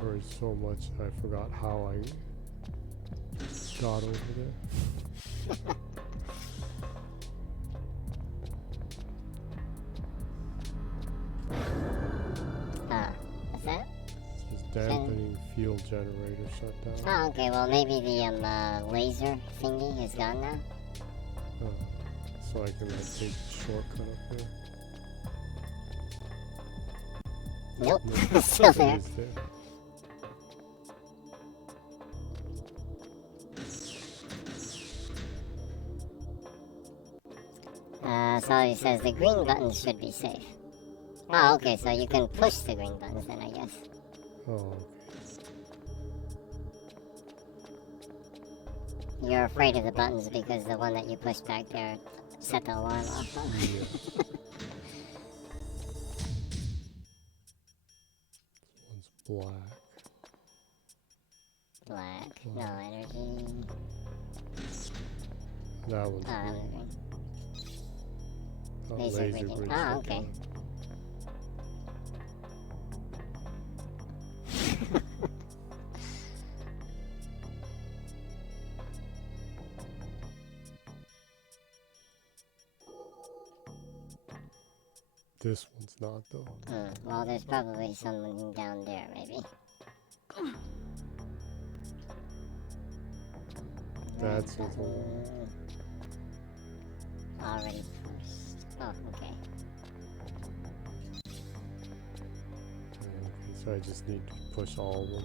Hurried so much I forgot how I got over there. What's that? This dampening field generator shut down. Oh, okay, well maybe the laser thingy is gone now. So I can like take the shortcut up there. Nope, No, still it there. is there. So he says the green buttons should be safe. Oh, okay, so you can push the green buttons then, I guess. Oh, You're afraid of the buttons because the one that you pushed back there set the alarm off. Huh? yeah. This one's black. Black, no energy. That one's Oh, green. green. Oh, Laser laser gradient. grid Oh, shut okay. down. This one's not though. Well, there's probably someone down there, maybe. That's his one. Already pushed. Oh, okay. Okay, so I just need to push all of them.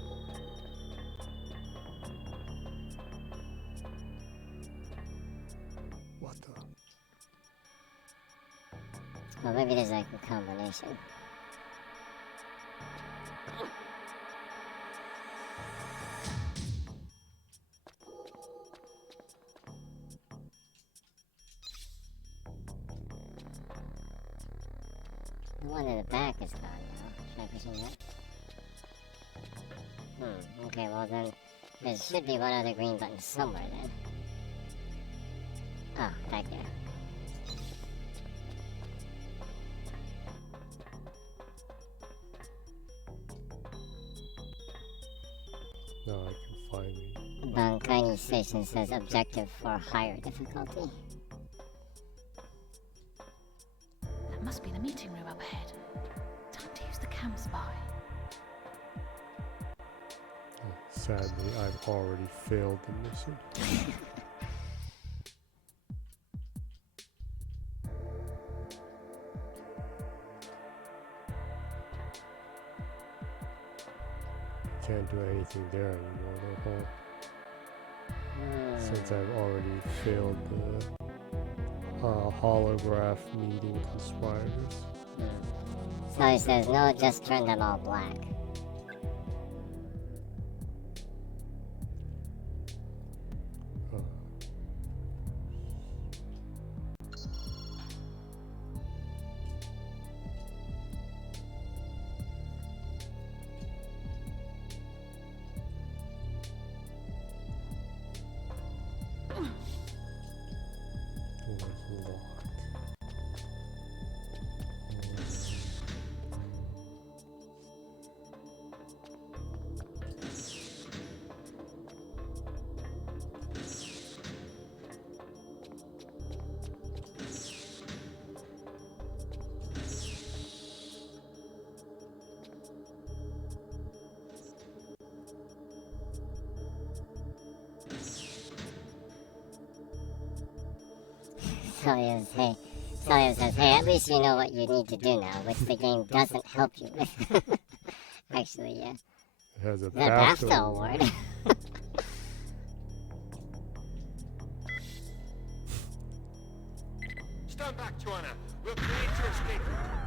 What the? Well, maybe there's like a combination. The one in the back is gone now. Should I push that? Okay, well then, there should be one other green button somewhere then. Ah, back there. Now I can finally. Bankaini Station says objective for higher difficulty. That must be the meeting room up ahead. Time to use the cam spy. Sadly, I've already failed the mission. Can't do anything there anymore, though, huh? since I've already failed the holograph meeting conspirators. So he says, no, just turn them all black. Celia says, hey, at least you know what you need to do now, which the game doesn't help you with. Actually, yeah. It has a The BAFTA award. Stand back, Joanna. We'll create your escape route.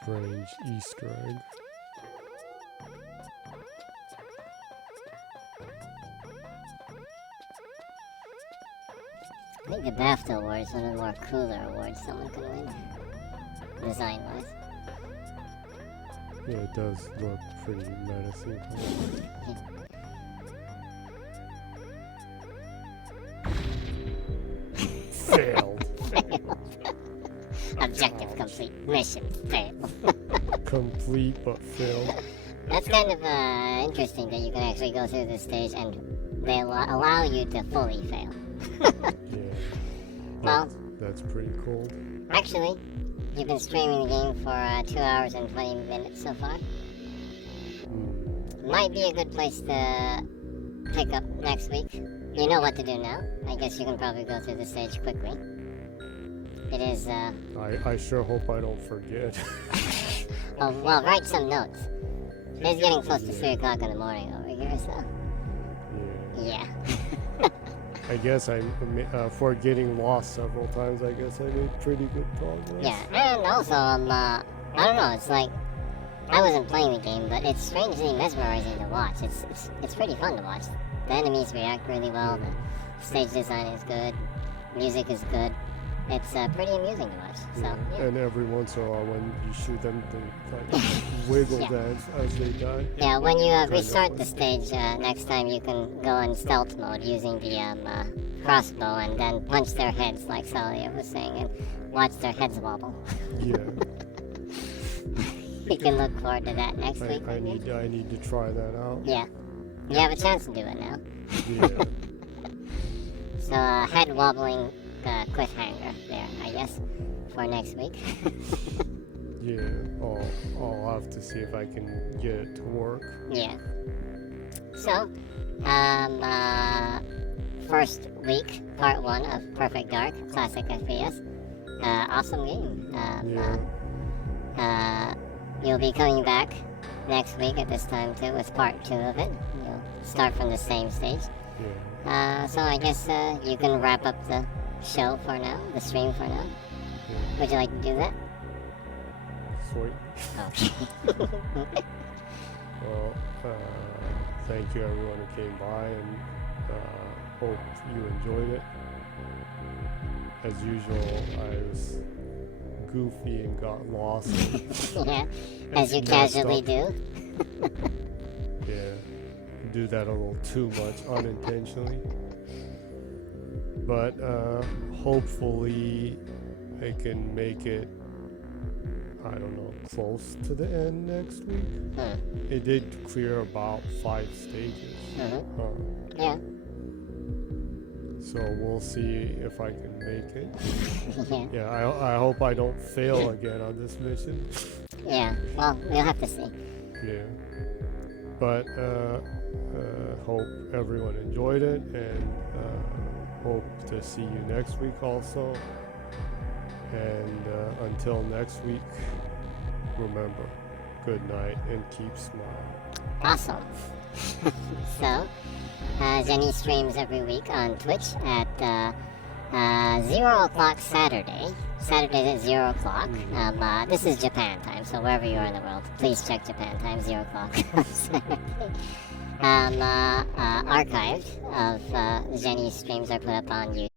Strange Easter egg. I think the BAFTA award is one of the more cooler awards someone could win. Design-wise. Yeah, it does look pretty menacing. Failed. Objective complete. Mission failed. Complete but failed. That's kind of interesting that you can actually go through this stage and they'll allow you to fully fail. Yeah. Well, that's pretty cool. Actually, you've been streaming the game for 2 hours and 20 minutes so far. Might be a good place to pick up next week. You know what to do now. I guess you can probably go through the stage quickly. It is, I sure hope I don't forget. well, write some notes. It's getting close to 3 o'clock in the morning over here, so... Yeah. I guess for getting lost several times, I guess I made pretty good progress. Yeah, and also, I don't know, it's like, I wasn't playing the game, but it's strangely mesmerizing to watch. It's pretty fun to watch. The enemies react really well, the stage design is good, music is good. It's pretty amusing to watch, so, yeah. And every once in a while when you shoot them, they like wiggle dance as they die. Yeah, when you restart the stage, next time you can go in stealth mode using the crossbow and then punch their heads like Salia was saying and watch their heads wobble. Yeah. We can look forward to that next week. I need to try that out. Yeah. You have a chance to do it now. Yeah. So, head wobbling cliffhanger there, I guess, for next week. Yeah, I'll have to see if I can get it to work. Yeah. So, first week, part 1 of Perfect Dark, classic FPS. Awesome game. You'll be coming back next week at this time too with part 2 of it. You'll start from the same stage. Yeah. So I guess you can wrap up the show for now, the stream for now. Yeah. Would you like to do that? Sweet. Okay. Well, thank you everyone who came by, and hope you enjoyed it. As usual, I was goofy and got lost. Yeah, as you casually do. Yeah, do that a little too much unintentionally. But hopefully I can make it, I don't know, close to the end next week. It did clear about 5 stages. Yeah. So we'll see if I can make it. Yeah. Yeah, I hope I don't fail again on this mission. Yeah, well, we'll have to see. Yeah. But hope everyone enjoyed it, and hope to see you next week also. And until next week, remember, good night and keep smiling. Awesome. So, Jenny streams every week on Twitch at 0 o'clock Saturday. Saturdays at 0 o'clock. This is Japan time, so wherever you are in the world, please check Japan time, 0 o'clock on Saturday. Archived of Jenny's streams are put up on YouTube.